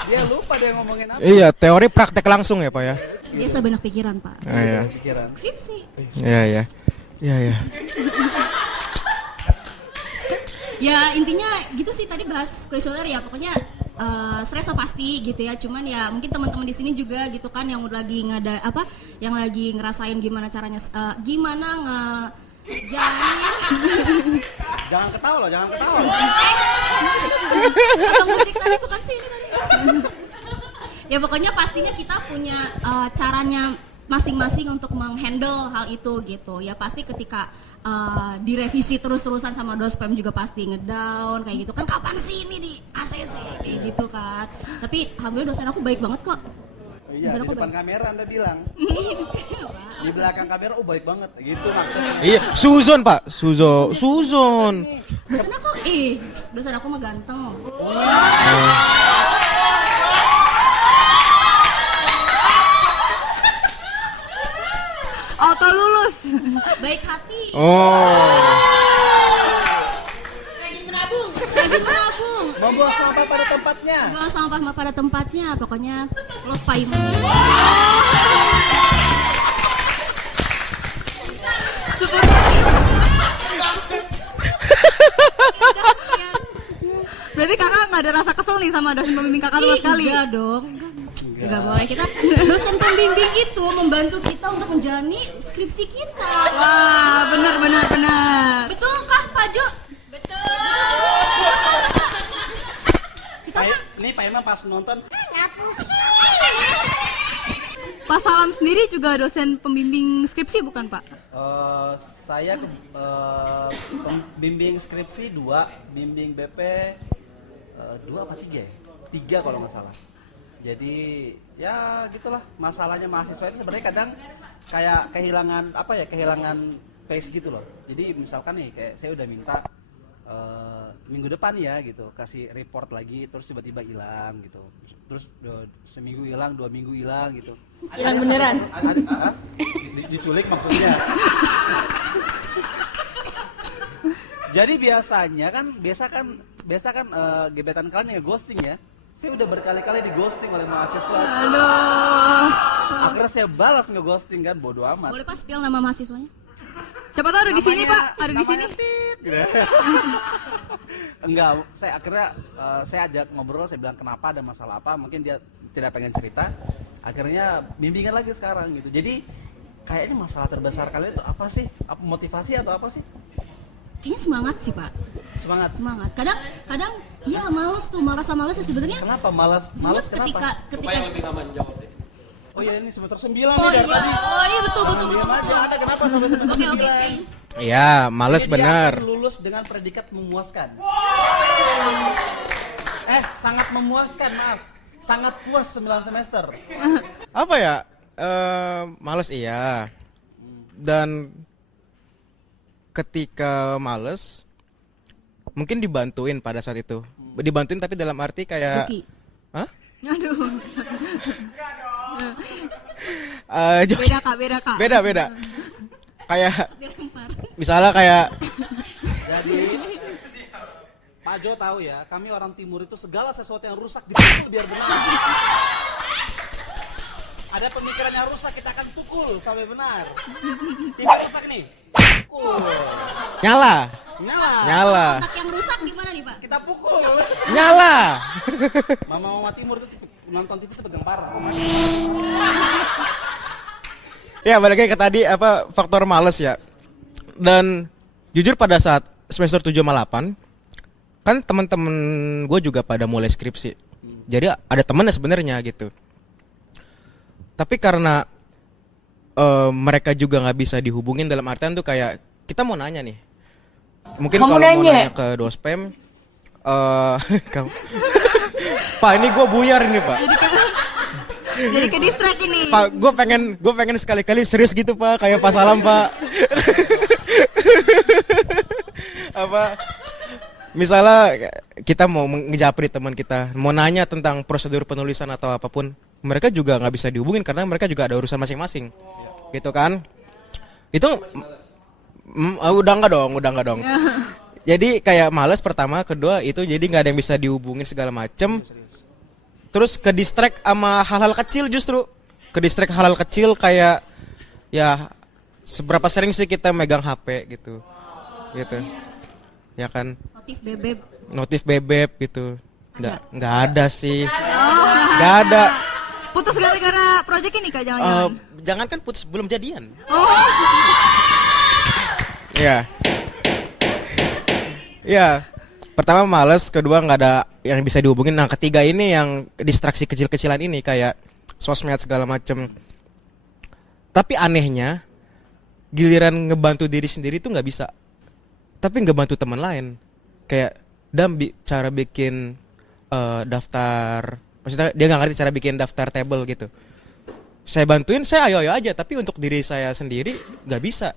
Dia lupa dia ngomongin apa. iya, teori praktek langsung ya, Pak ya. Biasa banyak pikiran, Pak. Ah, iya. Pikiran. Skripsi. Iya, iya. Iya, iya. Ya intinya gitu sih, tadi bahas kuesioner ya, pokoknya stres so pasti gitu ya. Cuman ya mungkin teman-teman di sini juga gitu kan yang lagi yang lagi ngerasain gimana caranya gimana ngejalanin. Jangan ketawa loh, jangan ketawa. Atau musik tadi bukan sih ini tadi. Ya pokoknya pastinya kita punya caranya masing-masing untuk menghandle hal itu gitu. Ya pasti ketika direvisi terus-terusan sama dospem juga pasti ngedown kayak gitu kan, kapan sih ini di ACC kayak gitu kan. Tapi alhamdulillah dosen aku baik banget kok. Iya, Dosen di aku depan baik. kamera Anda bilang. Di belakang kamera baik banget gitu maksudnya. Iya, Suzon Pak, Suzon. Dosen aku mah ganteng. Auto lulus. Baik hati. Oh. Rajin menabung. Membuang sampah pada tempatnya. Buang sampah pada tempatnya, pokoknya love Pak Iman. Berarti kakak nggak ada rasa kesel nih sama dosen pembimbing kakak sama sekali? Enggak dong. Enggak boleh, kita dosen pembimbing itu membantu kita untuk menjalani skripsi kita. Wah, benar. Betulkah Pak Jo? Betul. Ini Pak Imam pas nonton Pak Salam sendiri juga dosen pembimbing skripsi bukan Pak? saya bimbing skripsi 2, bimbing BP 2 apa 3 ya? 3 kalau nggak salah. Jadi ya gitulah, masalahnya mahasiswa itu sebenarnya kadang kayak kehilangan pace gitu loh. Jadi misalkan nih kayak saya udah minta minggu depan ya gitu kasih report lagi, terus tiba-tiba hilang gitu, terus seminggu hilang, 2 minggu hilang gitu. Hilang beneran? Diculik maksudnya. Jadi biasa kan gebetan kalian yang ghosting ya. Saya udah berkali-kali di ghosting oleh mahasiswa. Aduh. Akhirnya saya balas nge-ghosting kan, bodo amat. Boleh Pak spill nama mahasiswanya? Siapa tahu ada di sini Pak, ada di sini. Enggak, saya akhirnya saya ajak ngobrol, saya bilang kenapa, ada masalah apa, mungkin dia tidak pengen cerita. Akhirnya bimbingan lagi sekarang gitu. Jadi kayaknya masalah terbesar kalian itu apa sih? Apa motivasi atau apa sih? Kayaknya semangat sih Pak. Semangat. Kadang ya males tuh, merasa males ya sebenarnya. Kenapa malas? Sebenarnya Kenapa? ketika Oh iya, ini semester 9 Oh nih dari iya, tadi. betul. Diam aja, ada kenapa sampai semester 9? Oke. Ya, males Dia bener. akan lulus dengan predikat memuaskan. Sangat memuaskan, maaf. Sangat puas 9 semester. Apa ya? Males iya. Dan ketika males mungkin dibantuin pada saat itu. Dibantuin tapi dalam arti kayak Joki. Hah? Aduh. Joki. Beda Kak. Beda. Kayak misalnya kayak Jadi Pak Jo tahu ya, kami orang timur itu segala sesuatu yang rusak dipukul biar benar. Ada pemikiran yang rusak kita akan pukul sampai benar. TV rusak nih, pukul. nyala. Otak yang rusak gimana nih Pak? Kita pukul. Nyala. Mama timur itu nonton TV itu pegang parah. Ya, balik lagi ke tadi apa faktor males ya. Dan jujur pada saat semester 7 sama 8 kan teman-teman gue juga pada mulai skripsi. Jadi ada temennya sebenarnya gitu. Tapi karena mereka juga nggak bisa dihubungin dalam artian tuh kayak kita mau nanya nih. Mungkin kalau mau nanya ke dospem kamu Pak, ini gue buyar ini Pak. Jadi ke distract ini. Pak, gue pengen sekali-kali serius gitu Pak, kayak Pak Salam Pak. Apa? Misalnya kita mau ngejapri teman kita, mau nanya tentang prosedur penulisan atau apapun, mereka juga nggak bisa dihubungin karena mereka juga ada urusan masing-masing, gitu kan? Itu udah nggak dong. Jadi kayak males pertama, kedua itu jadi nggak ada yang bisa dihubungin segala macem. Terus ke distract sama hal-hal kecil justru. Ke distract hal-hal kecil kayak ya seberapa sering sih kita megang HP gitu. Gitu. Ya kan? Notif bebek gitu. Enggak ada sih. Enggak ada. Putus gara-gara project ini Kak, jangan-jangan. Jangan kan putus belum jadian. Oh. Iya. Iya. Pertama males, kedua nggak ada yang bisa dihubungin. Nah, ketiga ini yang distraksi kecil-kecilan ini kayak sosmed segala macem. Tapi anehnya giliran ngebantu diri sendiri tuh nggak bisa. Tapi ngebantu teman lain. Kayak cara bikin daftar, maksudnya dia nggak ngerti cara bikin daftar table gitu. Saya bantuin, saya ayo aja, tapi untuk diri saya sendiri nggak bisa.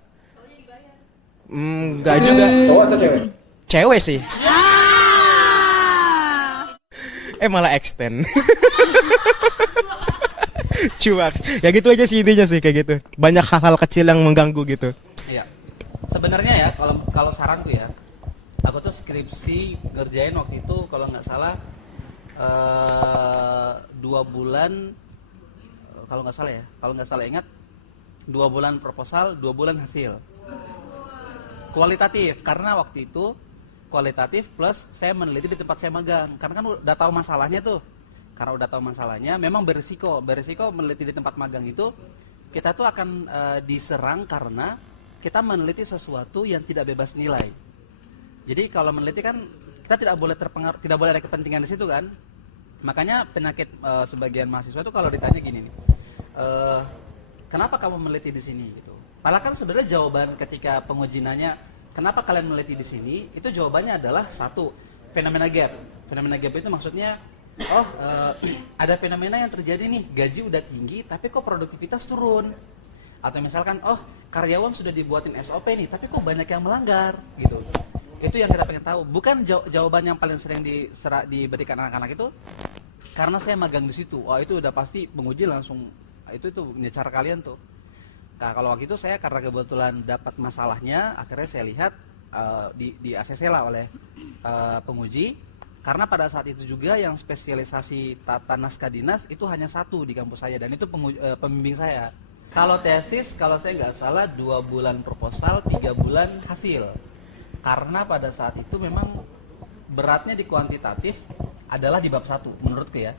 Nggak juga. Cowok atau cewek? Cewek sih. Malah extend. Cuak. Ya gitu aja sih intinya sih kayak gitu. Banyak hal-hal kecil yang mengganggu gitu. Iya. Sebenarnya ya kalau saranku ya, aku tuh skripsi ngerjain waktu itu kalau nggak salah 2 bulan, kalau nggak salah ingat 2 bulan proposal, 2 bulan hasil. Kualitatif karena waktu itu kualitatif plus saya meneliti di tempat saya magang karena kan udah tahu masalahnya tuh. Karena udah tahu masalahnya, memang beresiko meneliti di tempat magang itu kita tuh akan diserang karena kita meneliti sesuatu yang tidak bebas nilai. Jadi kalau meneliti kan kita tidak boleh terpengaruh, tidak boleh ada kepentingan di situ kan. Makanya penyakit sebagian mahasiswa itu kalau ditanya gini nih, kenapa kamu meneliti di sini gitu. Padahal kan sebenarnya jawaban ketika penguji nanya kenapa kalian meneliti di sini, itu jawabannya adalah satu, fenomena gap. Fenomena gap itu maksudnya ada fenomena yang terjadi nih, gaji udah tinggi tapi kok produktivitas turun. Atau misalkan karyawan sudah dibuatin SOP nih tapi kok banyak yang melanggar gitu. Itu yang kita pengen tahu. Bukan jawaban yang paling sering diberikan anak-anak itu karena saya magang di situ. Itu udah pasti penguji langsung itu nyecar kalian tuh. Nah, kalau waktu itu saya karena kebetulan dapat masalahnya, akhirnya saya lihat di ACC lah oleh penguji. Karena pada saat itu juga yang spesialisasi tata naskah dinas itu hanya 1 di kampus saya dan itu pembimbing saya. Kalau tesis, kalau saya nggak salah 2 bulan proposal, 3 bulan hasil. Karena pada saat itu memang beratnya di kuantitatif adalah di bab 1 menurutku ya.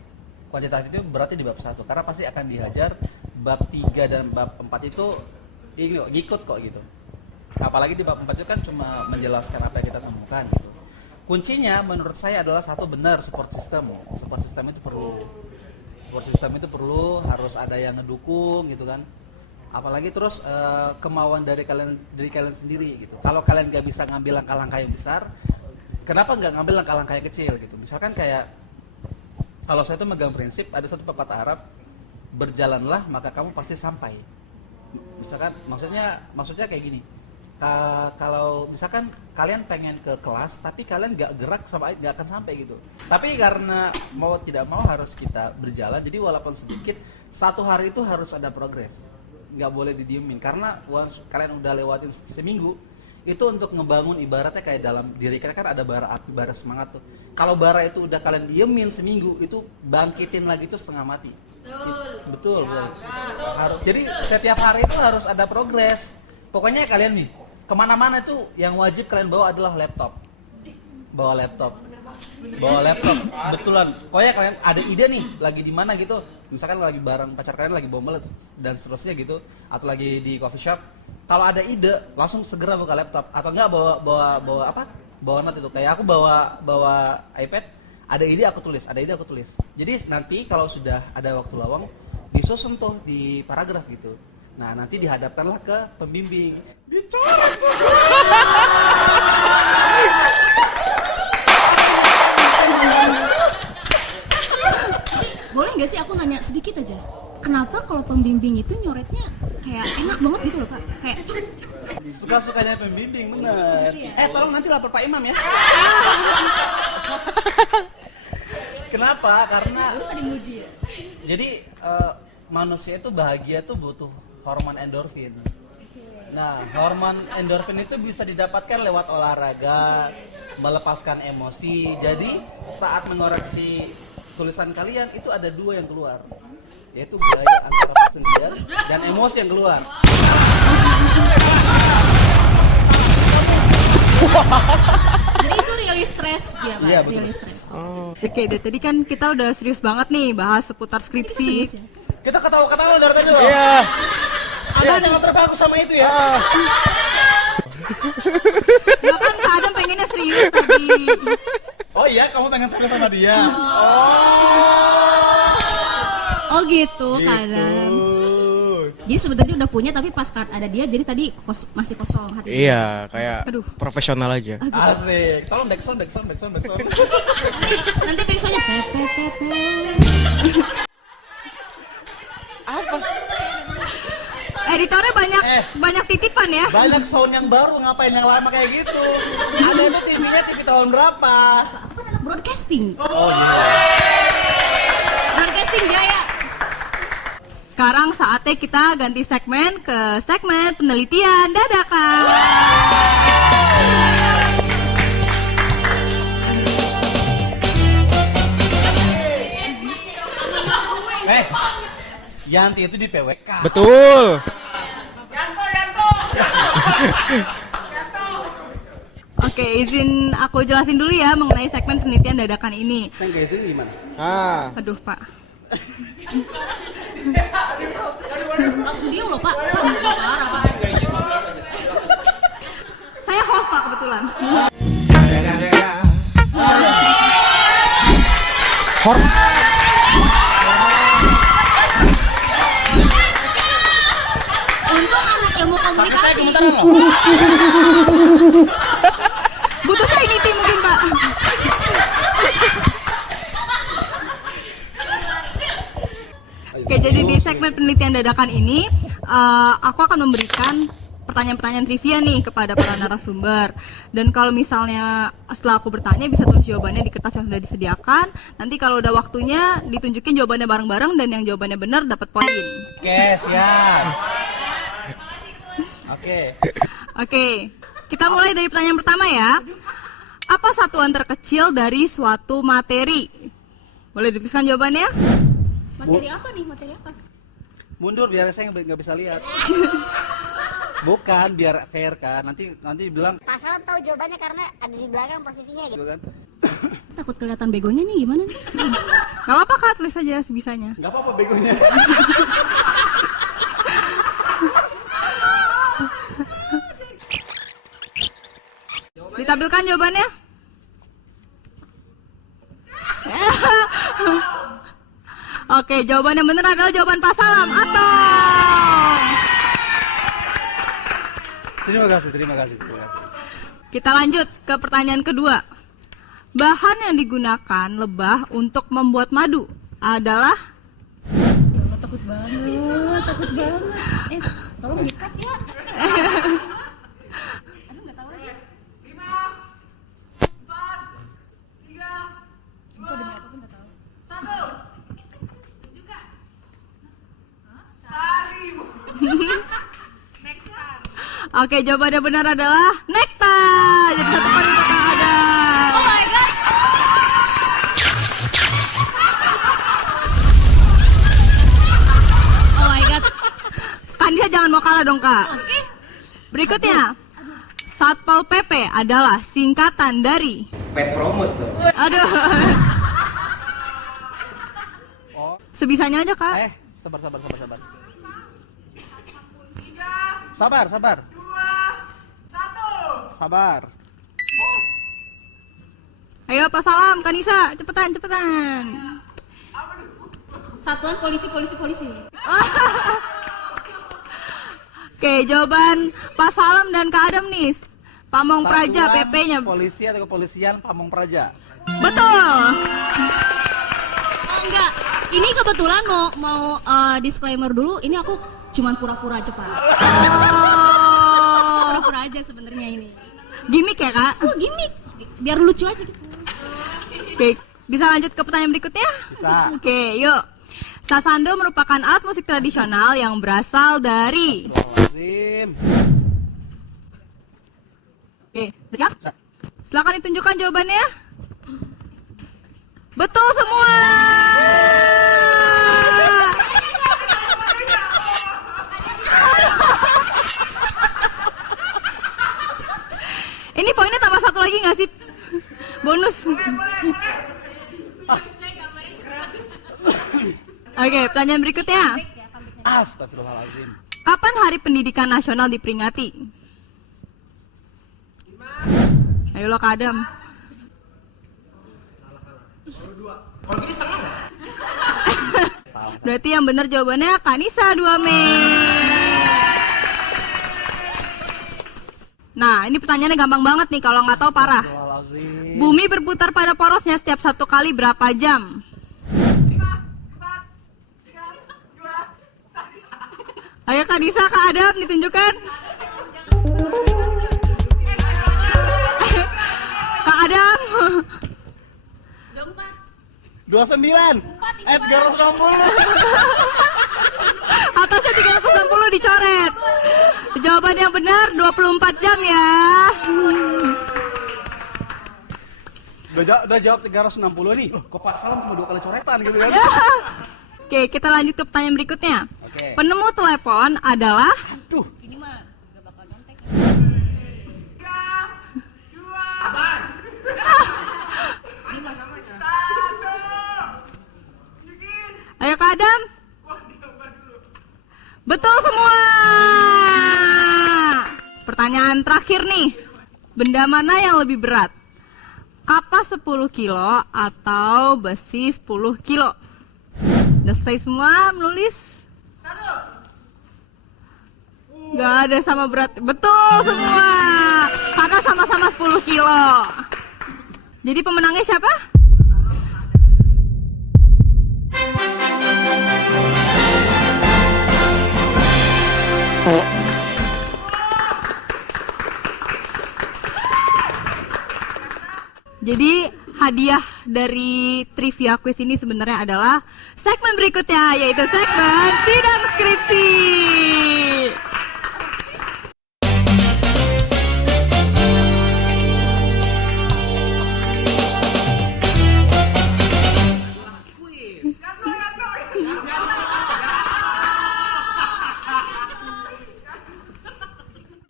Kuantitatif itu beratnya di bab 1 karena pasti akan dihajar bab 3 dan bab 4 itu ngikut kok gitu. Apalagi di bab 4 itu kan cuma menjelaskan apa yang kita temukan gitu. Kuncinya menurut saya adalah satu, benar support system. Support system itu perlu, harus ada yang ngedukung gitu kan. Apalagi terus kemauan dari kalian sendiri gitu. Kalau kalian nggak bisa ngambil langkah-langkah yang besar, kenapa nggak ngambil langkah-langkah yang kecil gitu. Misalkan kayak kalau saya tuh megang prinsip ada satu pepatah Arab, berjalanlah maka kamu pasti sampai. Misalkan maksudnya kayak gini. Kalau misalkan kalian pengen ke kelas tapi kalian nggak gerak sampai nggak akan sampai gitu. Tapi karena mau tidak mau harus kita berjalan, jadi walaupun sedikit, 1 hari itu harus ada progres, nggak boleh didiemin. Karena once kalian udah lewatin seminggu itu untuk ngebangun, ibaratnya kayak dalam diri kalian kan ada bara api, bara semangat tuh. Kalau bara itu udah kalian diemin seminggu, itu bangkitin lagi tuh setengah mati. Betul. Jadi setiap hari itu harus ada progres. Pokoknya kalian nih kemana-mana itu yang wajib kalian bawa adalah laptop. Bawa laptop. Betulan. Pokoknya kalian ada ide nih, lagi di mana gitu. Misalkan lagi bareng pacar kalian, lagi bombel dan seterusnya gitu, atau lagi di coffee shop. Kalau ada ide, langsung segera buka laptop. Atau enggak bawa apa? Bawa note itu. Kayak aku bawa iPad. Ada ide aku tulis. Jadi nanti kalau sudah ada waktu lowong, disusun tuh di paragraf gitu. Nah, nanti dihadapkanlah ke pembimbing. Dicoret. Boleh nggak sih aku nanya sedikit aja? Kenapa kalau pembimbing itu nyoretnya kayak enak banget gitu loh Kak? Kayak Suka-sukanya pembimbing, bener. Tolong nanti lapor Pak Imam ya. Kenapa? Karena lu tadi muji ya? jadi manusia itu bahagia tuh butuh hormon endorfin. Nah, hormon endorfin itu bisa didapatkan lewat olahraga, melepaskan emosi. Jadi saat mengoreksi tulisan kalian itu ada 2 yang keluar, yaitu gaya antara kesendirian dan emosi yang keluar. Jadi itu rilis stres ya Pak? Iya, betul. Rilis stres. Oke, deh, tadi kan kita udah serius banget nih bahas seputar skripsi. Serius ya? Kita ketawa-ketawa dari tadi loh. Iya. Anda jangan terpaku sama itu ya. Bahkan Kak Adam pengennya serius tadi. Oh iya, kamu pengen serius sama dia. Oh gitu, Kak Adam. Jadi sebenarnya udah punya tapi pas ada dia jadi tadi masih kosong hati. Iya, kayak Aduh. profesional aja. Asik. Tolong back sound. Nanti backsoundnya pepe. Editornya banyak titipan ya. Banyak sound yang baru, ngapain yang lama kayak gitu? Ada itu TV-nya TV tahun berapa? Broadcasting. Oh iya. Broadcasting Jaya. Sekarang saatnya kita ganti segmen ke segmen penelitian dadakan. Yanti itu di PWK. Betul. Oke, izin aku jelasin dulu ya mengenai segmen penelitian dadakan ini. Yang kayak itu gimana? Ah, Aduh, Pak. Langsung dia loh, Pak. Parah, Pak. Saya host, Pak, kebetulan. Untuk anak ilmu komunikasi. Butuh saya ini mungkin, Pak. Oke, jadi di segmen penelitian dadakan ini aku akan memberikan pertanyaan-pertanyaan trivia nih kepada para narasumber. Dan kalau misalnya setelah aku bertanya bisa tulis jawabannya di kertas yang sudah disediakan. Nanti kalau udah waktunya ditunjukin jawabannya bareng-bareng dan yang jawabannya benar dapat poin. Oke, siap. Oke. Oke, kita mulai dari pertanyaan pertama ya. Apa satuan terkecil dari suatu materi? Boleh dituliskan jawabannya? Materi apa nih? Materi apa? Mundur biar saya nggak bisa lihat. Bukan biar fair kan. Nanti bilang Pasal tahu jawabannya karena ada di belakang posisinya gitu. gitu kan. Takut kelihatan begonya nih gimana nih? Gak apa-apa Kak, tulis aja sebisanya. Nggak apa-apa begonya. Ditampilkan jawabannya? Oke, jawaban yang benar adalah jawaban Pak Salam atau Terima kasih. kita lanjut ke pertanyaan kedua. Bahan yang digunakan lebah untuk membuat madu adalah Takut banget. Tolong dikat ya. Aduh nggak tahu lagi. 5, 4, 3. Sumpah demi apapun nggak tahu. Oke, jawaban yang benar adalah nektar. Jadi 1 poin untuk Kak Adam. Oh my god. Oh my god. Kandia jangan mau kalah dong Kak. Oke. Berikutnya, Satpol PP adalah singkatan dari Pet promote tuh. Aduh. Oh. Sebisanya aja Kak. Sabar. Sabar. 2, 1. Sabar. Ayo Pak Salam, Kanisa, cepetan. Satuan polisi. Oke, jawaban Pak Salam dan Kak Adam nih. Pamong Praja Satuan PP-nya. Polisi atau kepolisian Pamong Praja. Betul. Oh enggak. Ini kebetulan mau disclaimer dulu. Ini aku cuman pura-pura aja, Pak. Pura-pura aja sebenarnya ini. Gimik ya Kak? Oh, gimmick. Biar lucu aja gitu. Oke, bisa lanjut ke pertanyaan berikutnya? Bisa. Oke, yuk. Sasando merupakan alat musik tradisional yang berasal dari Astagfirullahaladzim. Oke, siap? Silakan ditunjukkan jawabannya. Betul semua. Ini poinnya tambah 1 lagi nggak sih? Bonus. Oke, pertanyaan berikutnya. Astagfirullahaladzim. Kapan Hari Pendidikan Nasional diperingati? Ayo lo Kak Adam. Berarti yang benar jawabannya Kanisa 2 Mei. Nah, ini pertanyaannya gampang banget nih, kalau nggak tahu parah. Bumi berputar pada porosnya setiap 1 kali berapa jam? Ayo Kak Disa, Kak Adam, ditunjukkan. Kak Adam. 29. 360. Atasnya 360 dicoret. Jawaban yang benar 24 jam ya. Udah jawab 360 nih. Kok Pak Salam cuma 2 kali coretan gitu kan? Oke, kita lanjut ke pertanyaan berikutnya. Oke. Penemu telepon adalah Duh. Ayo Kak Adam. Betul semua. Pertanyaan terakhir nih. Benda mana yang lebih berat? Kapas 10 kilo atau besi 10 kilo? Udah selesai semua menulis? Gak ada sama berat. Betul semua. Karena sama-sama 10 kilo. Jadi pemenangnya siapa? Jadi hadiah dari trivia quiz ini sebenarnya adalah segmen berikutnya, yaitu segmen sidang skripsi.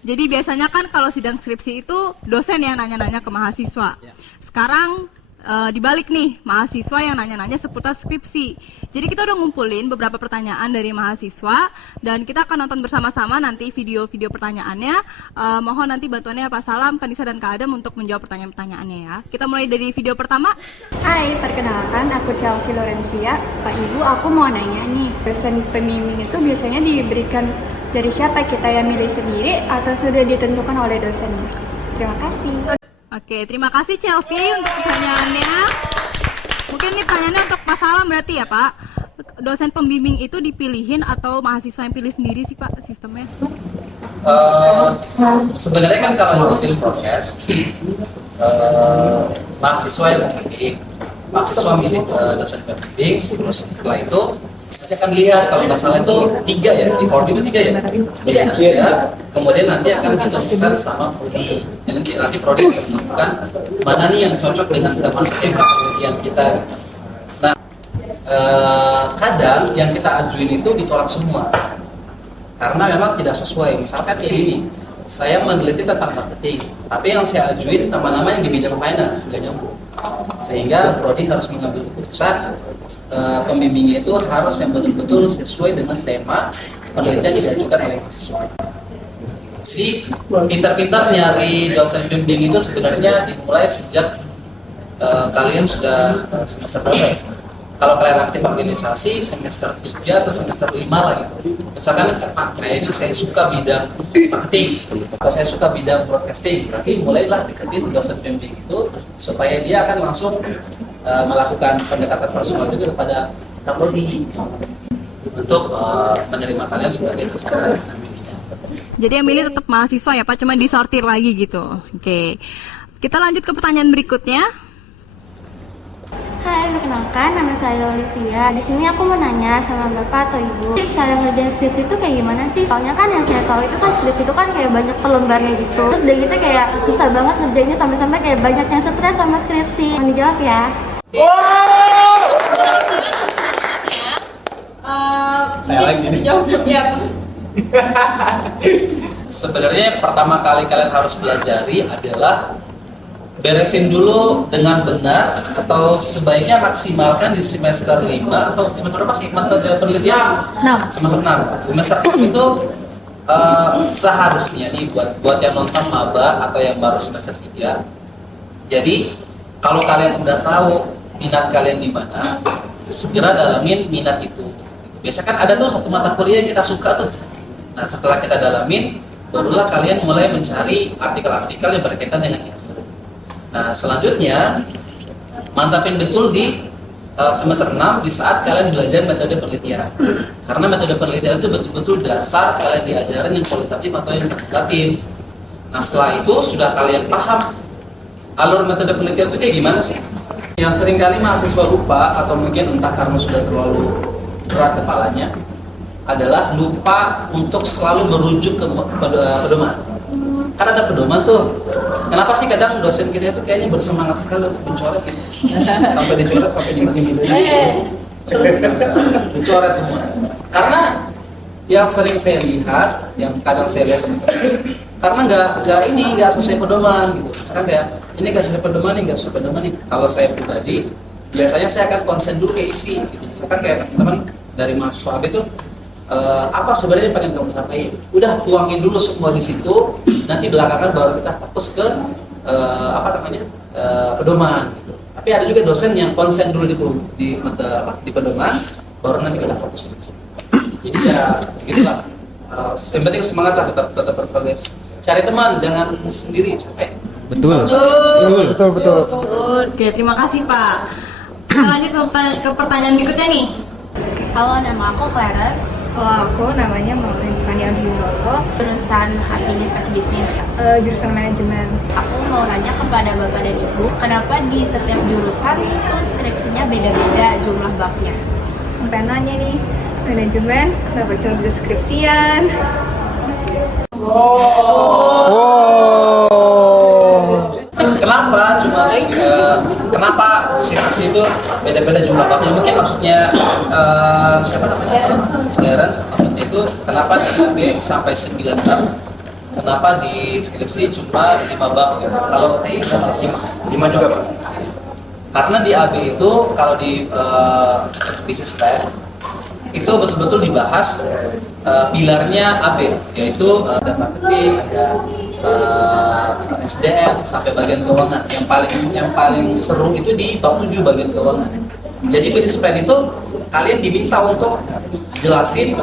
Jadi biasanya kan kalau sidang skripsi itu dosen yang nanya-nanya ke mahasiswa. Sekarang dibalik nih, mahasiswa yang nanya-nanya seputar skripsi. Jadi kita udah ngumpulin beberapa pertanyaan dari mahasiswa dan kita akan nonton bersama-sama nanti video-video pertanyaannya. Mohon nanti bantuannya Pak Salam, Kanisa dan Kak Adam untuk menjawab pertanyaan-pertanyaannya ya. Kita mulai dari video pertama. Hai, perkenalkan aku Chelsea Lorencia. Pak Ibu, aku mau nanya nih, dosen pembimbing itu biasanya diberikan dari siapa? Kita yang milih sendiri atau sudah ditentukan oleh dosennya? Terima kasih. Oke, terima kasih Chelsea untuk pertanyaannya. Mungkin ini pertanyaannya untuk Pak Salam berarti ya Pak. Dosen pembimbing itu dipilihin atau mahasiswa yang pilih sendiri sih Pak sistemnya? Sebenarnya kan kalau ikutin proses mahasiswa yang memilih, mahasiswa milih dosen pembimbing, terus setelah itu saya akan lihat kalau nggak salah itu 3 ya, di Ford itu 3 ya. Iya. Kemudian nanti akan ditentukan sama prodi. Nanti prodi akan menentukan mana nih yang cocok dengan tema penelitian kita. Nah, kadang yang kita ajuin itu ditolak semua karena memang tidak sesuai. Misalkan kayak gini, saya meneliti tentang marketing, tapi yang saya ajuin nama-nama yang di bidang finance nggak nyambung, sehingga prodi harus mengambil keputusan pembimbingnya itu harus yang betul-betul sesuai dengan tema penelitian yang diajukan oleh mahasiswa. Jadi pintar-pintar nyari dosen pembimbing itu sebenarnya dimulai sejak kalian sudah semester berapa ya? Kalau kalian aktif organisasi semester 3 atau semester 5 lah gitu. Misalkan Pak, kayaknya saya suka bidang marketing atau saya suka bidang broadcasting, berarti mulailah deketin dosen pembimbing itu supaya dia akan langsung melakukan pendekatan personal juga kepada prodi untuk menerima kalian sebagai dosen pembimbingnya. Jadi yang milih tetap mahasiswa ya Pak, cuma disortir lagi gitu. Oke. Kita lanjut ke pertanyaan berikutnya. Hai, perkenalkan nama saya Olivia. Di sini aku mau nanya sama Bapak atau Ibu, cara ngerjain skripsi itu kayak gimana sih? Soalnya kan yang saya tahu itu kan skripsi itu kan kayak banyak pelembarnya gitu. Terus udah gitu kayak susah banget ngerjainnya sampai-sampai kayak banyak yang stres sama skripsi. Mohon dijawab ya. Saya lagi nih. Sebenarnya pertama kali kalian harus pelajari adalah beresin dulu dengan benar atau sebaiknya maksimalkan di semester 5 atau semester berapa sih metode penelitian? 6. Semester 6. Semester 6 itu seharusnya nih buat yang nonton maba atau yang baru semester 3. Jadi kalau kalian udah tahu minat kalian di mana, segera dalamin minat itu. Biasa kan ada tuh satu mata kuliah yang kita suka tuh. Nah, setelah kita dalamin, barulah kalian mulai mencari artikel-artikel yang berkaitan dengan itu. Nah, selanjutnya mantapin betul di semester 6 di saat kalian belajar metode penelitian. Karena metode penelitian itu betul-betul dasar kalian diajarin yang kualitatif atau yang kuantitatif. Nah, setelah itu sudah kalian paham alur metode penelitian itu kayak gimana sih? Yang seringkali mahasiswa lupa atau mungkin entah karena sudah terlalu berat kepalanya adalah lupa untuk selalu merujuk ke pedoman. Kan ada pedoman tuh. Kenapa sih kadang dosen kita itu kayaknya bersemangat sekali untuk mencoret gitu. Sampai dicoret sampai dimaki-maki. Dicoret semua. Karena yang sering saya lihat, yang kadang saya lihat karena nggak sesuai pedoman gitu. Misalkan kayak ini nggak sesuai pedoman, ini nggak sesuai pedoman nih. Kalau saya pribadi, biasanya saya akan konsen dulu ke isi. Gitu. Misalkan kayak teman-teman dari mahasiswa AB itu apa sebenarnya yang pengen kamu sampaikan? Udah tuangin dulu semua di situ. Nanti belakangan baru kita fokus ke pedoman. Gitu. Tapi ada juga dosen yang konsen dulu di pedoman, baru nanti kita fokus ke isi. Jadi ya begitulah. Yang penting semangat lah, tetap berprogres. Cari teman, jangan sendiri capek. Betul. Oke, terima kasih Pak. Kita lanjut ke pertanyaan berikutnya nih. Halo, nama aku Clarence. Kalau aku namanya Maureen Fania Binoto, Jurusan administrasi bisnis. jurusan manajemen. Aku mau nanya kepada Bapak dan Ibu, kenapa di setiap jurusan itu skripsinya beda-beda jumlah babnya? Sampai nanya nih, manajemen, kenapa cuma deskripsian? Kenapa kenapa skripsi itu beda-beda jumlah babnya? Mungkin maksudnya siapa namanya? Clarence, maksudnya itu kenapa di AB sampai 9 bab? Kenapa di skripsi cuma 5 bab? Gitu? Kalau TI berapa? 5 juga Pak. Karena di AB itu kalau di business plan itu betul-betul dibahas pilarnya AB, yaitu ada marketing, ada SDM sampai bagian keuangan. Yang paling seru itu di bab 7 bagian keuangan. Jadi business plan itu kalian diminta untuk jelasin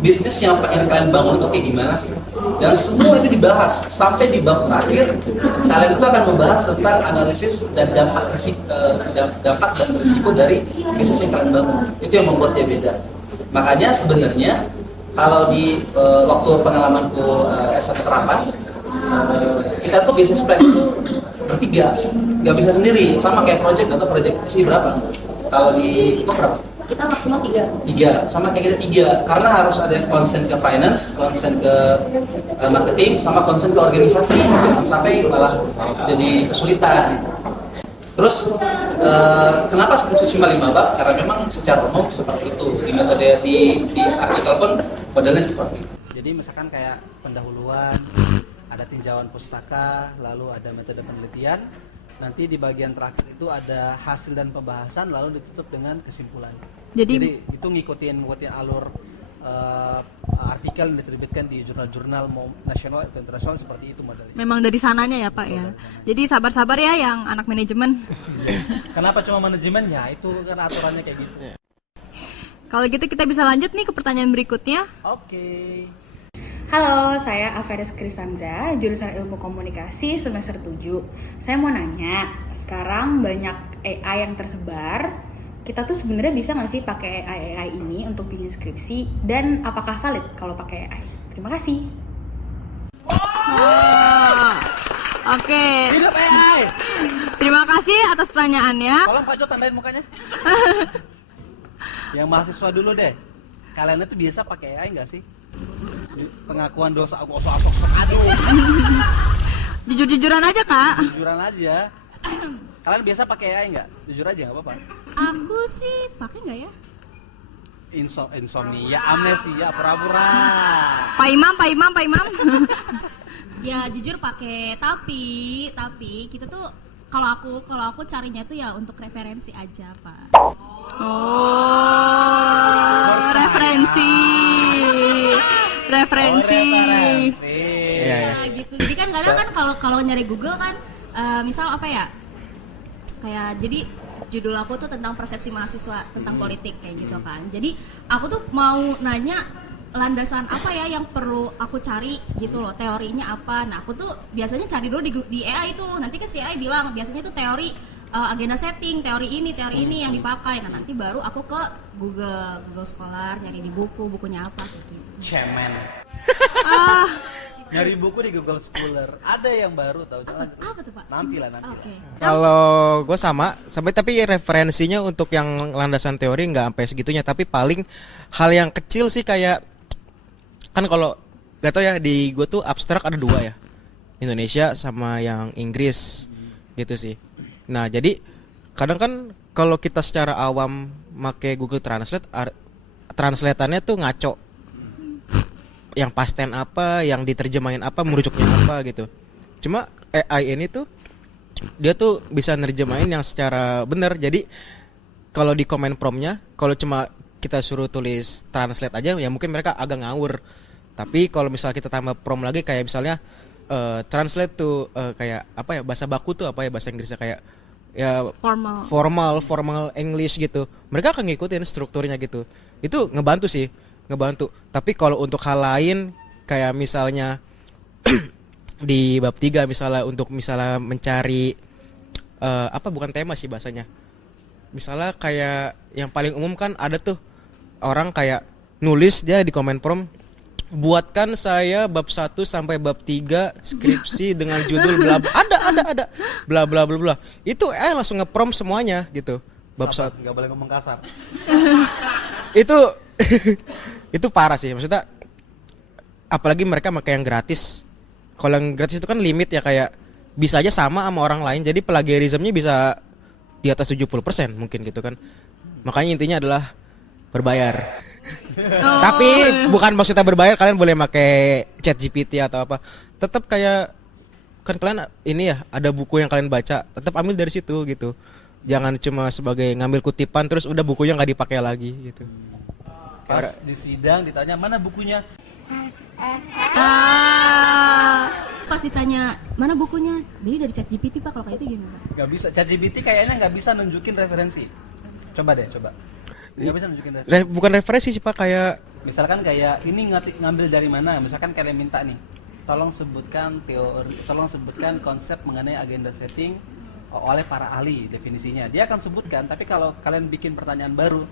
bisnis yang pengen kalian bangun itu kayak gimana sih. Dan semua itu dibahas sampai di bab terakhir kalian itu akan membahas tentang analisis dan dampak dan risiko dari bisnis yang kalian bangun. Itu yang membuat dia beda. Makanya sebenarnya kalau di waktu pengalamanku S1 terapan, kita tuh business plan itu bertiga, nggak bisa sendiri, sama kayak project atau project sih berapa? Kalau di itu berapa? Kita maksimal 3. 3, sama kayak kita 3, karena harus ada konsen ke finance, konsen ke marketing, sama konsen ke organisasi, jangan sampai malah jadi kesulitan. Terus kenapa skripsi cuma 5 bab? Karena memang secara umum seperti itu. Di metode di artikel pun modelnya seperti itu. Jadi misalkan kayak pendahuluan, ada tinjauan pustaka, lalu ada metode penelitian. Nanti di bagian terakhir itu ada hasil dan pembahasan, lalu ditutup dengan kesimpulan. Jadi itu ngikutin alur artikel yang diterbitkan di jurnal-jurnal mau nasional atau internasional, seperti itu modelnya. Memang dari sananya ya Pak ya. Jadi sabar-sabar ya yang anak manajemen. Kenapa cuma manajemen? Ya itu kan aturannya kayak gitu. Kalau gitu kita bisa lanjut nih ke pertanyaan berikutnya. Oke. Halo, saya Averis Kristanza, jurusan Ilmu Komunikasi semester 7. Saya mau nanya, sekarang banyak AI yang tersebar. Kita tuh sebenarnya bisa nggak sih pakai AI ini untuk bikin skripsi, dan apakah valid kalau pakai AI? Terima kasih. Oke. Hidup AI. Terima kasih atas pertanyaannya. Tolong Pak Jo tandain mukanya. Yang mahasiswa dulu deh. Kalian itu biasa pakai AI nggak sih? Pengakuan dosa aku osok aduh. Jujur-jujuran aja Kak. Jujuran aja. Kalian biasa pakai AI nggak? Jujur aja nggak apa-apa. Aku sih pakai nggak ya? Insomnia, amnesia, pura-pura. Pak Imam. Ya jujur pakai, tapi kita tuh kalau aku carinya tuh ya untuk referensi aja Pak. Referensi. Ya gitu. Jadi kan kadang kan kalau nyari Google kan misal apa ya? Kayak jadi judul aku tuh tentang persepsi mahasiswa tentang politik kayak gitu kan. Jadi aku tuh mau nanya landasan apa ya yang perlu aku cari gitu loh, teorinya apa. Nah aku tuh biasanya cari dulu di AI itu, nanti kan si AI bilang biasanya itu teori agenda setting, teori ini yang dipakai. Nah nanti baru aku ke Google Scholar, nyari di bukunya apa kayak gitu. Cemen. Nyari buku di Google Scholar. Ada yang baru tahu jangan. Apa tuh Pak? Nanti lah. Oke. Kalau gue sama, tapi referensinya untuk yang landasan teori nggak sampai segitunya, tapi paling hal yang kecil sih kayak kan kalau gak tau ya di gue tuh abstrak ada 2 ya, Indonesia sama yang Inggris gitu sih. Nah jadi kadang kan kalau kita secara awam make Google Translate, translatannya tuh ngaco. Yang past tense apa, yang diterjemahin apa, merujuknya apa gitu. Cuma AI ini tuh dia tuh bisa nerjemahin yang secara benar. Jadi kalau di command prompt-nya, kalau cuma kita suruh tulis translate aja ya mungkin mereka agak ngawur. Tapi kalau misalnya kita tambah prompt lagi kayak misalnya translate tuh kayak apa ya, bahasa baku tuh apa ya bahasa Inggrisnya, kayak ya formal English gitu. Mereka akan ngikutin strukturnya gitu. Itu ngebantu sih. Tapi kalau untuk hal lain kayak misalnya di bab 3 misalnya untuk misalnya mencari bukan tema sih bahasanya. Misalnya kayak yang paling umum kan ada tuh orang kayak nulis dia di comment prompt, buatkan saya bab 1 sampai bab 3 skripsi dengan judul bla bla. Ada bla bla bla bla. Itu langsung nge-prompt semuanya gitu. Bab 1 enggak boleh ngomong kasar. Itu parah sih, maksudnya apalagi mereka pakai yang gratis. Kalau yang gratis itu kan limit ya, kayak bisa aja sama orang lain, jadi plagiarismnya bisa di atas 70% mungkin gitu kan. Makanya intinya adalah berbayar. Tapi bukan maksudnya berbayar kalian boleh pakai ChatGPT atau apa. Tetap kayak kan kalian ini ya ada buku yang kalian baca, tetap ambil dari situ gitu. Jangan cuma sebagai ngambil kutipan terus udah bukunya nggak dipakai lagi gitu. Pas di sidang ditanya mana bukunya, Pas ditanya mana bukunya, jadi dari ChatGPT Pak, kalau kayak itu gimana? nggak bisa. ChatGPT kayaknya nggak bisa nunjukin referensi. Coba. Nggak bisa nunjukin referensi. Bukan referensi sih Pak, kayak Misalkan kayak ini ngambil dari mana? Misalkan kalian minta nih, tolong sebutkan konsep mengenai agenda setting oleh para ahli, definisinya. Dia akan sebutkan, tapi kalau kalian bikin pertanyaan baru,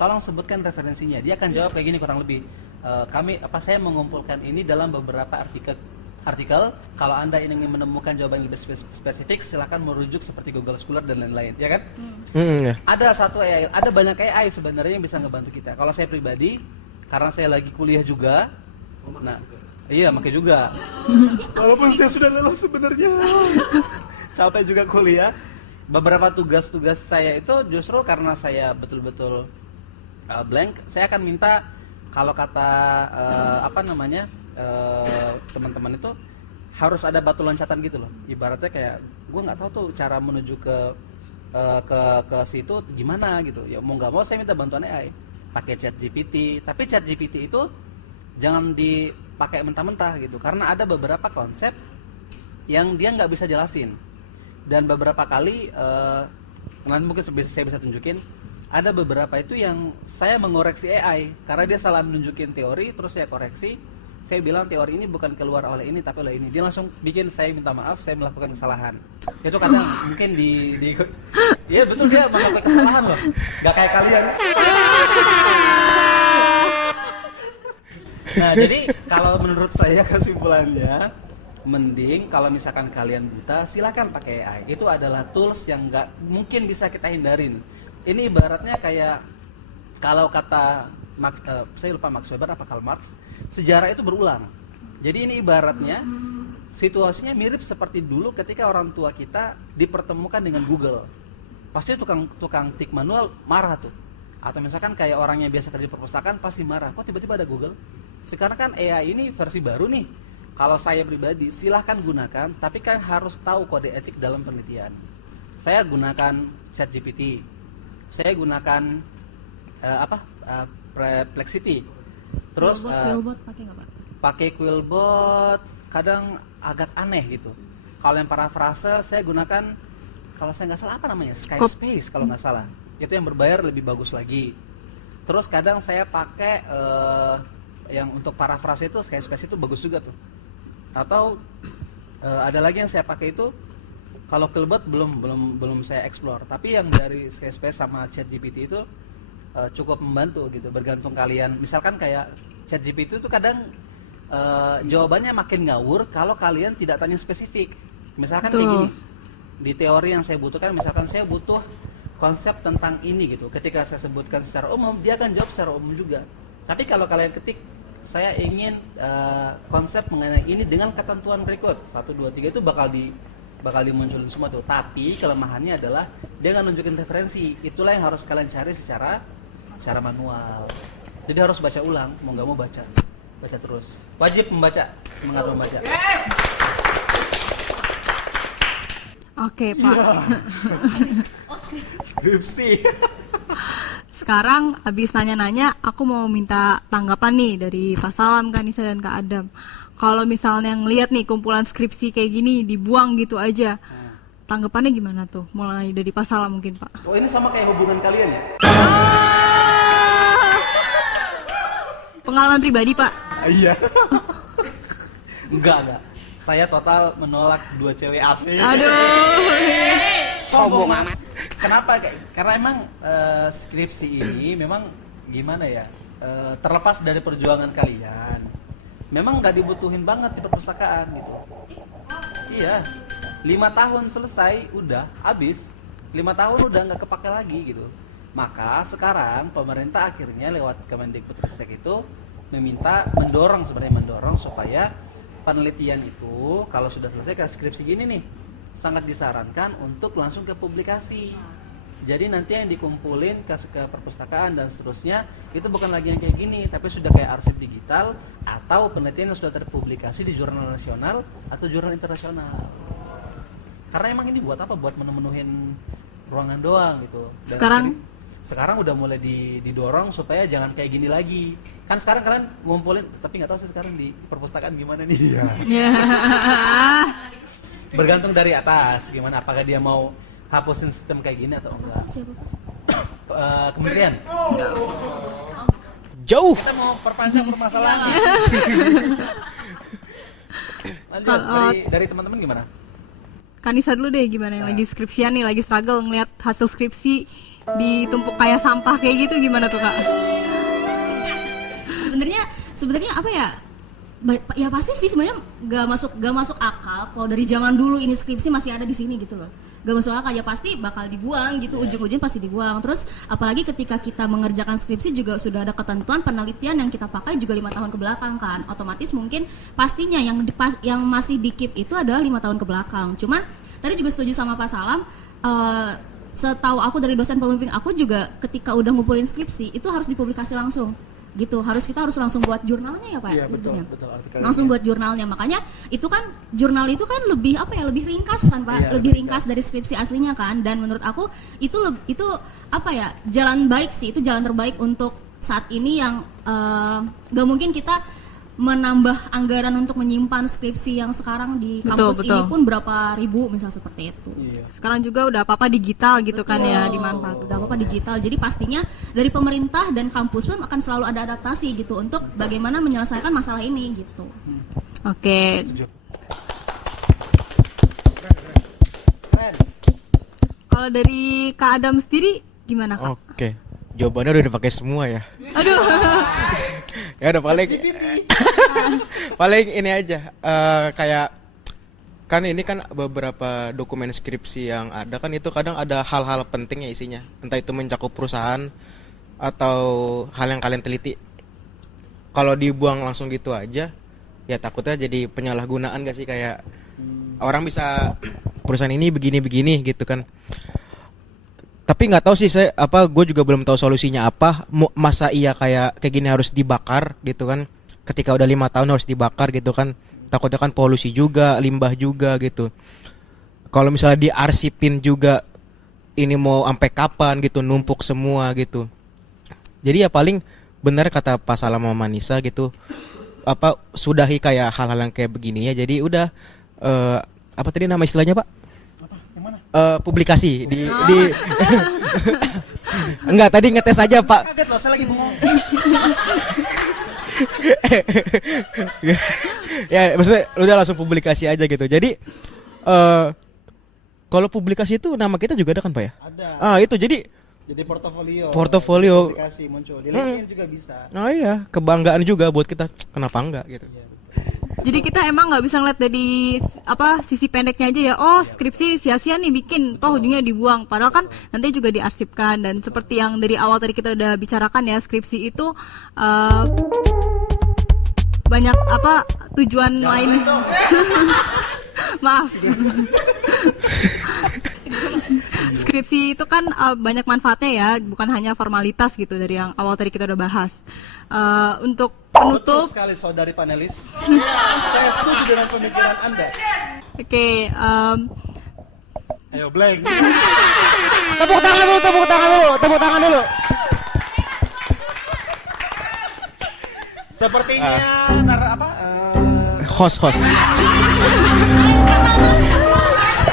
tolong sebutkan referensinya. Dia akan jawab kayak gini kurang lebih. Saya mengumpulkan ini dalam beberapa artikel. Kalau Anda ingin menemukan jawaban yang lebih spesifik, silakan merujuk seperti Google Scholar dan lain-lain, ya kan? ya. Ada banyak AI sebenarnya yang bisa ngebantu kita. Kalau saya pribadi, karena saya lagi kuliah juga, iya makanya juga. Walaupun saya sudah lelah sebenarnya, capek juga kuliah. Beberapa tugas-tugas saya itu justru karena saya betul-betul blank, saya akan minta kalau kata teman-teman itu harus ada batu loncatan gitu loh. Ibaratnya kayak gue nggak tahu tuh cara menuju ke situ gimana gitu. Ya mau nggak mau saya minta bantuan AI, pakai ChatGPT. Tapi ChatGPT itu jangan dipakai mentah-mentah gitu, karena ada beberapa konsep yang dia nggak bisa jelasin. Dan beberapa kali nanti mungkin saya bisa tunjukin, ada beberapa itu yang saya mengoreksi AI karena dia salah nunjukin teori, terus saya koreksi. Saya bilang teori ini bukan keluar oleh ini tapi oleh ini. Dia langsung bikin saya minta maaf, saya melakukan kesalahan. Itu kadang mungkin iya betul, dia melakukan kesalahan loh. Gak kayak kalian. Nah jadi kalau menurut saya kesimpulannya, mending kalau misalkan kalian buta, silakan pakai AI. Itu adalah tools yang nggak mungkin bisa kita hindarin. Ini ibaratnya kayak kalau kata saya lupa Max Weber apa Karl Marx, sejarah itu berulang. Jadi ini ibaratnya situasinya mirip seperti dulu ketika orang tua kita dipertemukan dengan Google. Pasti tukang tik manual marah tuh. Atau misalkan kayak orang yang biasa kerja perpustakaan pasti marah. Kok tiba-tiba ada Google? Sekarang kan AI ini versi baru nih. Kalau saya pribadi silahkan gunakan, tapi kan harus tahu kode etik dalam penelitian. Saya gunakan ChatGPT, saya gunakan Perplexity, terus Quillbot pakai nggak Pak? Pakai Quillbot, kadang agak aneh gitu. Kalau yang paraphrase saya gunakan, kalau saya nggak salah apa namanya, Skyspace kalau nggak salah. Itu yang berbayar lebih bagus lagi. Terus kadang saya pakai yang untuk parafrase itu Skyspace itu bagus juga tuh. Atau ada lagi yang saya pakai itu, kalau Kelbot belum saya explore, tapi yang dari Skyspace sama ChatGPT itu cukup membantu gitu. Bergantung kalian, misalkan kayak ChatGPT itu kadang jawabannya makin ngawur kalau kalian tidak tanya spesifik. Misalkan kayak gini, di teori yang saya butuhkan, misalkan saya butuh konsep tentang ini gitu. Ketika saya sebutkan secara umum, dia akan jawab secara umum juga. Tapi kalau kalian ketik, saya ingin konsep mengenai ini dengan ketentuan berikut 1, 2, 3, itu bakal dimunculin semua tuh. Tapi kelemahannya adalah dia nggak nunjukin referensi. Itulah yang harus kalian cari secara manual. Jadi harus baca ulang, mau nggak mau baca terus. Wajib membaca, semangat membaca. Oke, Pak. Skripsi. Sekarang habis nanya-nanya, aku mau minta tanggapan nih dari Pak Salam, Kak Nisa, dan Kak Adam. Kalau misalnya ngelihat nih kumpulan skripsi kayak gini dibuang gitu aja, tanggapannya gimana tuh? Mulai dari Pak Salam mungkin, Pak. Oh, ini sama kayak hubungan kalian ya? Pengalaman pribadi, Pak. Iya. Enggak. Saya total menolak 2 cewek asli. Aduh. Sombong amat. Kenapa? Karena emang skripsi ini memang gimana ya? Terlepas dari perjuangan kalian, memang nggak dibutuhin banget di perpustakaan gitu. Iya, 5 tahun selesai, udah habis. 5 tahun udah nggak kepake lagi gitu. Maka sekarang pemerintah akhirnya lewat Kemendikbudristek itu mendorong supaya penelitian itu kalau sudah selesai kayak skripsi gini nih, sangat disarankan untuk langsung ke publikasi. Jadi nanti yang dikumpulin ke perpustakaan dan seterusnya itu bukan lagi yang kayak gini, tapi sudah kayak arsip digital atau penelitian yang sudah terpublikasi di jurnal nasional atau jurnal internasional. Karena emang ini buat apa? Buat memenuhin ruangan doang gitu. Dan sekarang udah mulai didorong supaya jangan kayak gini lagi. Kan sekarang kalian ngumpulin, tapi nggak tahu sih sekarang di perpustakaan gimana nih. Ya. Bergantung dari atas gimana, apakah dia mau hapusin sistem kayak gini atau enggak. Kementerian Jauh. kita mau perpanjang permasalahannya. Lanjut, dari teman-teman gimana? Kak Nisa dulu deh, gimana yang lagi skripsian nih, lagi struggle ngeliat hasil skripsi ditumpuk kayak sampah kayak gitu, gimana tuh, Kak? Sebenarnya apa ya? Ya pasti sih sebenarnya gak masuk akal kalau dari zaman dulu ini skripsi masih ada di sini gitu loh. Gak masuk akal, ya pasti bakal dibuang gitu, ujung-ujungnya pasti dibuang. Terus apalagi ketika kita mengerjakan skripsi juga sudah ada ketentuan penelitian yang kita pakai juga 5 tahun ke belakang kan. Otomatis mungkin pastinya yang masih di keep itu adalah 5 tahun ke belakang. Cuman tadi juga setuju sama Pak Salam, setahu aku dari dosen pembimbing aku juga ketika udah ngumpulin skripsi itu harus dipublikasi langsung gitu. Kita harus langsung buat jurnalnya ya Pak. Iya, betul, langsung buat jurnalnya. Makanya itu kan jurnal itu kan lebih lebih ringkas kan Pak. Iya, lebih ringkas dari skripsi aslinya kan. Dan menurut aku itu jalan baik sih, itu jalan terbaik untuk saat ini yang gak mungkin kita menambah anggaran untuk menyimpan skripsi yang sekarang di kampus ini pun berapa ribu misal seperti itu. Iya. Sekarang juga udah apa-apa digital gitu kan ya, dimanfaatkan. Udah apa-apa digital. Jadi pastinya dari pemerintah dan kampus pun akan selalu ada adaptasi gitu untuk bagaimana menyelesaikan masalah ini gitu. Oke. Kalau dari Kak Adam sendiri gimana, Kak? Oke. Jawabannya udah dipakai semua ya. Aduh. Ya udah paling ini aja, kayak kan ini kan beberapa dokumen skripsi yang ada kan itu kadang ada hal-hal penting ya isinya, entah itu mencakup perusahaan atau hal yang kalian teliti. Kalau dibuang langsung gitu aja, ya takutnya jadi penyalahgunaan gak sih, kayak orang bisa perusahaan ini begini-begini gitu kan. Tapi nggak tahu sih gue juga belum tahu solusinya apa. Masa iya kayak gini harus dibakar gitu kan? Ketika udah 5 tahun harus dibakar gitu kan? Takutnya kan polusi juga, limbah juga gitu. Kalau misalnya diarsipin juga, ini mau sampai kapan gitu, numpuk semua gitu. Jadi ya paling benar kata Pak Salam sama Nisa gitu. Sudahi kayak hal-hal yang kayak begini ya. Jadi udah apa tadi nama istilahnya Pak? Publikasi di Enggak, tadi ngetes aja Pak. Kaget loh, saya lagi bengong. Ya maksudnya udah langsung publikasi aja gitu. Jadi kalau publikasi itu nama kita juga ada kan Pak ya? Ada. Itu jadi Portofolio. Publikasi muncul. Di LinkedIn juga bisa. Oh iya, kebanggaan juga buat kita. Kenapa enggak gitu. Jadi kita emang nggak bisa ngeliat dari sisi pendeknya aja ya. Oh skripsi sia-sia nih bikin, toh ujungnya dibuang. Padahal kan nanti juga diarsipkan, dan seperti yang dari awal tadi kita udah bicarakan ya, skripsi itu banyak tujuan lain. Maaf. Skripsi itu kan banyak manfaatnya ya, bukan hanya formalitas gitu dari yang awal tadi kita udah bahas. Untuk penutup, Betul sekali saudari panelis. Saya setuju dengan pemikiran Anda. oke, Ayo blank. Tepuk tangan dulu. Sepertinya Host.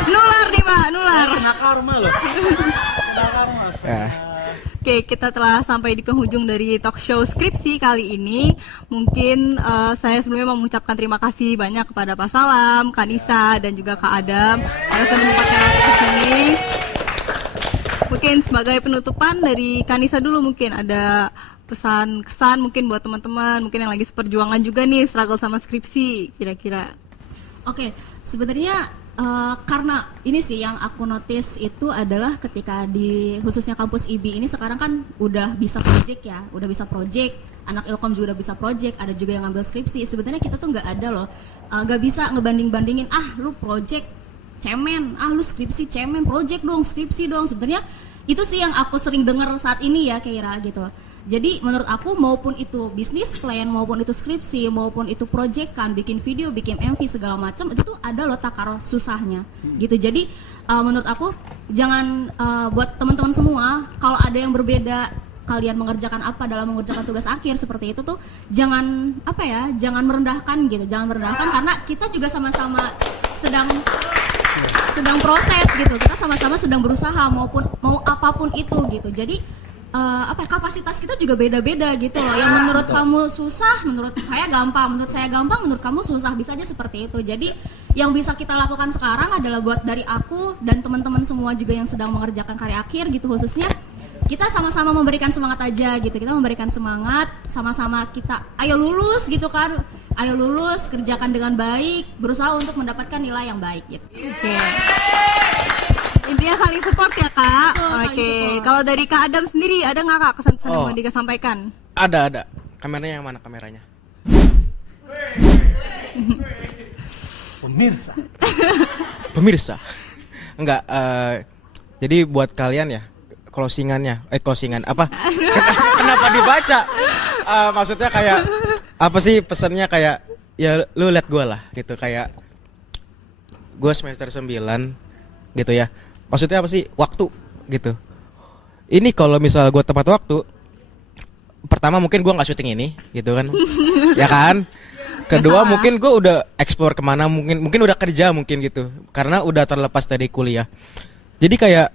nular nih Pak, nular. kena karma loh. Kena karma. Ya. Oke, kita telah sampai di penghujung dari talk show skripsi kali ini. Mungkin saya sebelumnya mau mengucapkan terima kasih banyak kepada Pak Salam, Kak Nisa, dan juga Kak Adam karena sudah menyempatkan waktu ke sini. Mungkin sebagai penutupan dari Kak Nisa dulu, mungkin ada pesan kesan mungkin buat teman-teman mungkin yang lagi seperjuangan juga nih struggle sama skripsi kira-kira. Oke, sebenarnya karena ini sih yang aku notice itu adalah ketika di khususnya kampus IB ini sekarang kan udah bisa project ya, udah bisa project, anak Ilkom juga udah bisa project, ada juga yang ngambil skripsi. Sebenarnya kita tuh nggak ada loh, nggak bisa ngebanding-bandingin, lu project cemen, lu skripsi cemen, project dong, skripsi dong. Sebenarnya itu sih yang aku sering dengar saat ini ya Keira gitu. Jadi menurut aku maupun itu bisnis plan, maupun itu skripsi, maupun itu project kan, bikin video, bikin MV segala macam, itu tuh ada loh takar susahnya gitu. Jadi menurut aku jangan buat teman-teman semua kalau ada yang berbeda kalian mengerjakan apa dalam mengerjakan tugas akhir seperti itu tuh jangan jangan merendahkan gitu, jangan merendahkan karena kita juga sama-sama sedang proses gitu, kita sama-sama sedang berusaha maupun mau apapun itu gitu. Jadi kapasitas kita juga beda-beda gitu loh. Yang menurut kamu susah, menurut saya gampang, menurut kamu susah, bisa aja seperti itu. Jadi yang bisa kita lakukan sekarang adalah buat dari aku dan teman-teman semua juga yang sedang mengerjakan karya akhir gitu khususnya, kita sama-sama memberikan semangat aja gitu. Kita memberikan semangat, sama-sama kita ayo lulus gitu kan. Ayo lulus, kerjakan dengan baik, berusaha untuk mendapatkan nilai yang baik gitu. Oke. Intinya saling support ya Kak. Oke. Kalau dari Kak Adam sendiri ada nggak Kak kesan-kesan yang mau disampaikan? Ada. Kameranya yang mana kameranya? Pemirsa. Enggak. Jadi buat kalian ya, closingan apa? Kenapa dibaca? Maksudnya kayak apa sih pesannya, kayak ya lu lihat gue lah gitu, kayak gue semester 9 gitu ya. Maksudnya apa sih? Waktu gitu. Ini kalau misal gue tepat waktu, pertama mungkin gue nggak syuting ini gitu kan, ya kan. Kedua mungkin gue udah explore kemana, mungkin udah kerja mungkin gitu, karena udah terlepas dari kuliah. Jadi kayak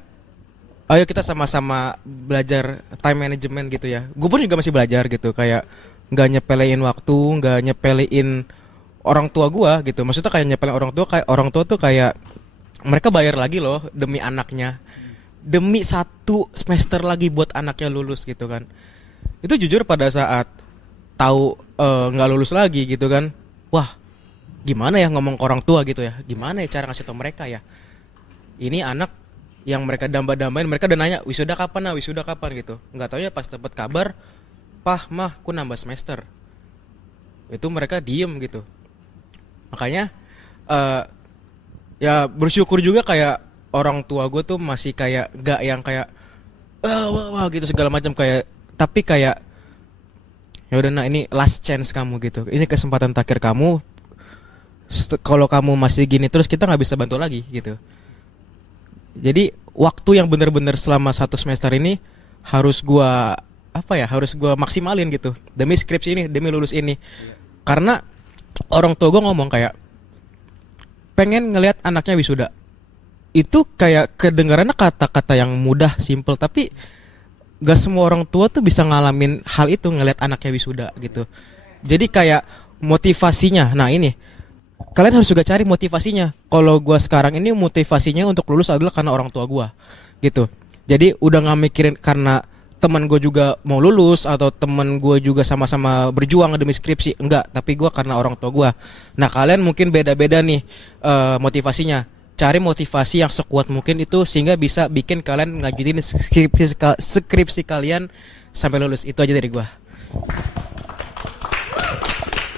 ayo kita sama-sama belajar time management gitu ya. Gue pun juga masih belajar gitu, kayak nggak nyepelein waktu, nggak nyepelein orang tua gue gitu. Maksudnya kayak nyepelein orang tua tuh kayak mereka bayar lagi loh demi anaknya, demi 1 semester lagi buat anaknya lulus gitu kan. Itu jujur pada saat tahu nggak lulus lagi gitu kan, wah gimana ya ngomong ke orang tua gitu ya, gimana ya cara ngasih tau mereka ya, ini anak yang mereka damba-dambain, mereka udah nanya wisuda kapan gitu. Nggak tahu ya pas dapat kabar, Pah, Mah, aku nambah semester. Itu mereka diem gitu. Makanya ya bersyukur juga kayak orang tua gue tuh masih kayak gak yang kayak wah gitu segala macam, kayak tapi kayak ya udah, nah ini last chance kamu gitu, ini kesempatan terakhir kamu. Kalau kamu masih gini terus kita nggak bisa bantu lagi gitu. Jadi waktu yang benar-benar selama 1 semester ini harus gua maksimalin gitu demi skripsi ini, demi lulus ini. Karena orang tua gua ngomong kayak pengen ngelihat anaknya wisuda. Itu kayak kedengarannya kata-kata yang mudah, simple, tapi gak semua orang tua tuh bisa ngalamin hal itu, ngeliat anaknya wisuda gitu. Jadi kayak motivasinya, nah ini kalian harus juga cari motivasinya. Kalau gua sekarang ini motivasinya untuk lulus adalah karena orang tua gua gitu. Jadi udah nggak mikirin karena teman gue juga mau lulus atau teman gue juga sama-sama berjuang demi skripsi, enggak, tapi gue karena orang tua gue. Nah kalian mungkin beda-beda nih motivasinya. Cari motivasi yang sekuat mungkin itu sehingga bisa bikin kalian ngajutin skripsi kalian sampai lulus. Itu aja dari gue.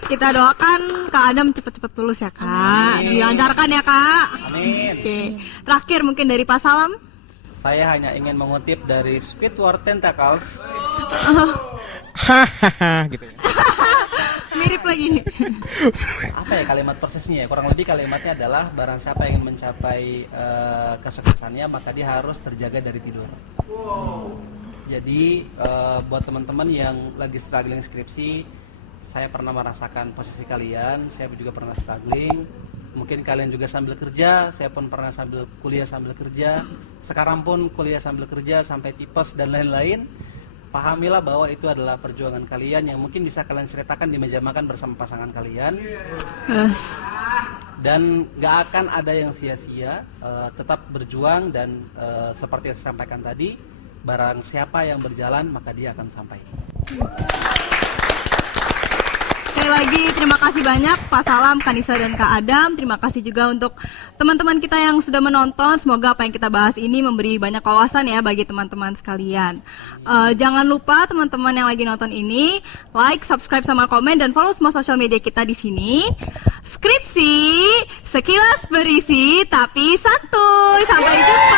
Kita doakan Kak Adam cepet-cepet lulus ya Kak. Dilancarkan ya Kak. Amin. Oke. Terakhir mungkin dari Pak Salam. Saya hanya ingin mengutip dari Squidward Tentacles. Hahaha gitu ya. Mirip lagi. Apa ya kalimat persisnya ya? Kurang lebih kalimatnya adalah barang siapa yang ingin mencapai kesuksesannya maka dia harus terjaga dari tidur. Jadi buat teman-teman yang lagi struggling skripsi, saya pernah merasakan posisi kalian, saya juga pernah struggling. Mungkin kalian juga sambil kerja, saya pun pernah sambil kuliah sambil kerja. Sekarang pun kuliah sambil kerja sampai tipes dan lain-lain. Pahamilah bahwa itu adalah perjuangan kalian yang mungkin bisa kalian ceritakan di meja makan bersama pasangan kalian. Dan gak akan ada yang sia-sia, tetap berjuang dan seperti yang saya sampaikan tadi, barang siapa yang berjalan maka dia akan sampai. Sekali lagi terima kasih banyak Pak Salam, Kanisa dan Kak Adam. Terima kasih juga untuk teman-teman kita yang sudah menonton. Semoga apa yang kita bahas ini memberi banyak wawasan ya bagi teman-teman sekalian. Jangan lupa teman-teman yang lagi nonton ini like, subscribe sama komen dan follow semua sosial media kita di sini. Skripsi sekilas berisi tapi santuy. Sampai jumpa.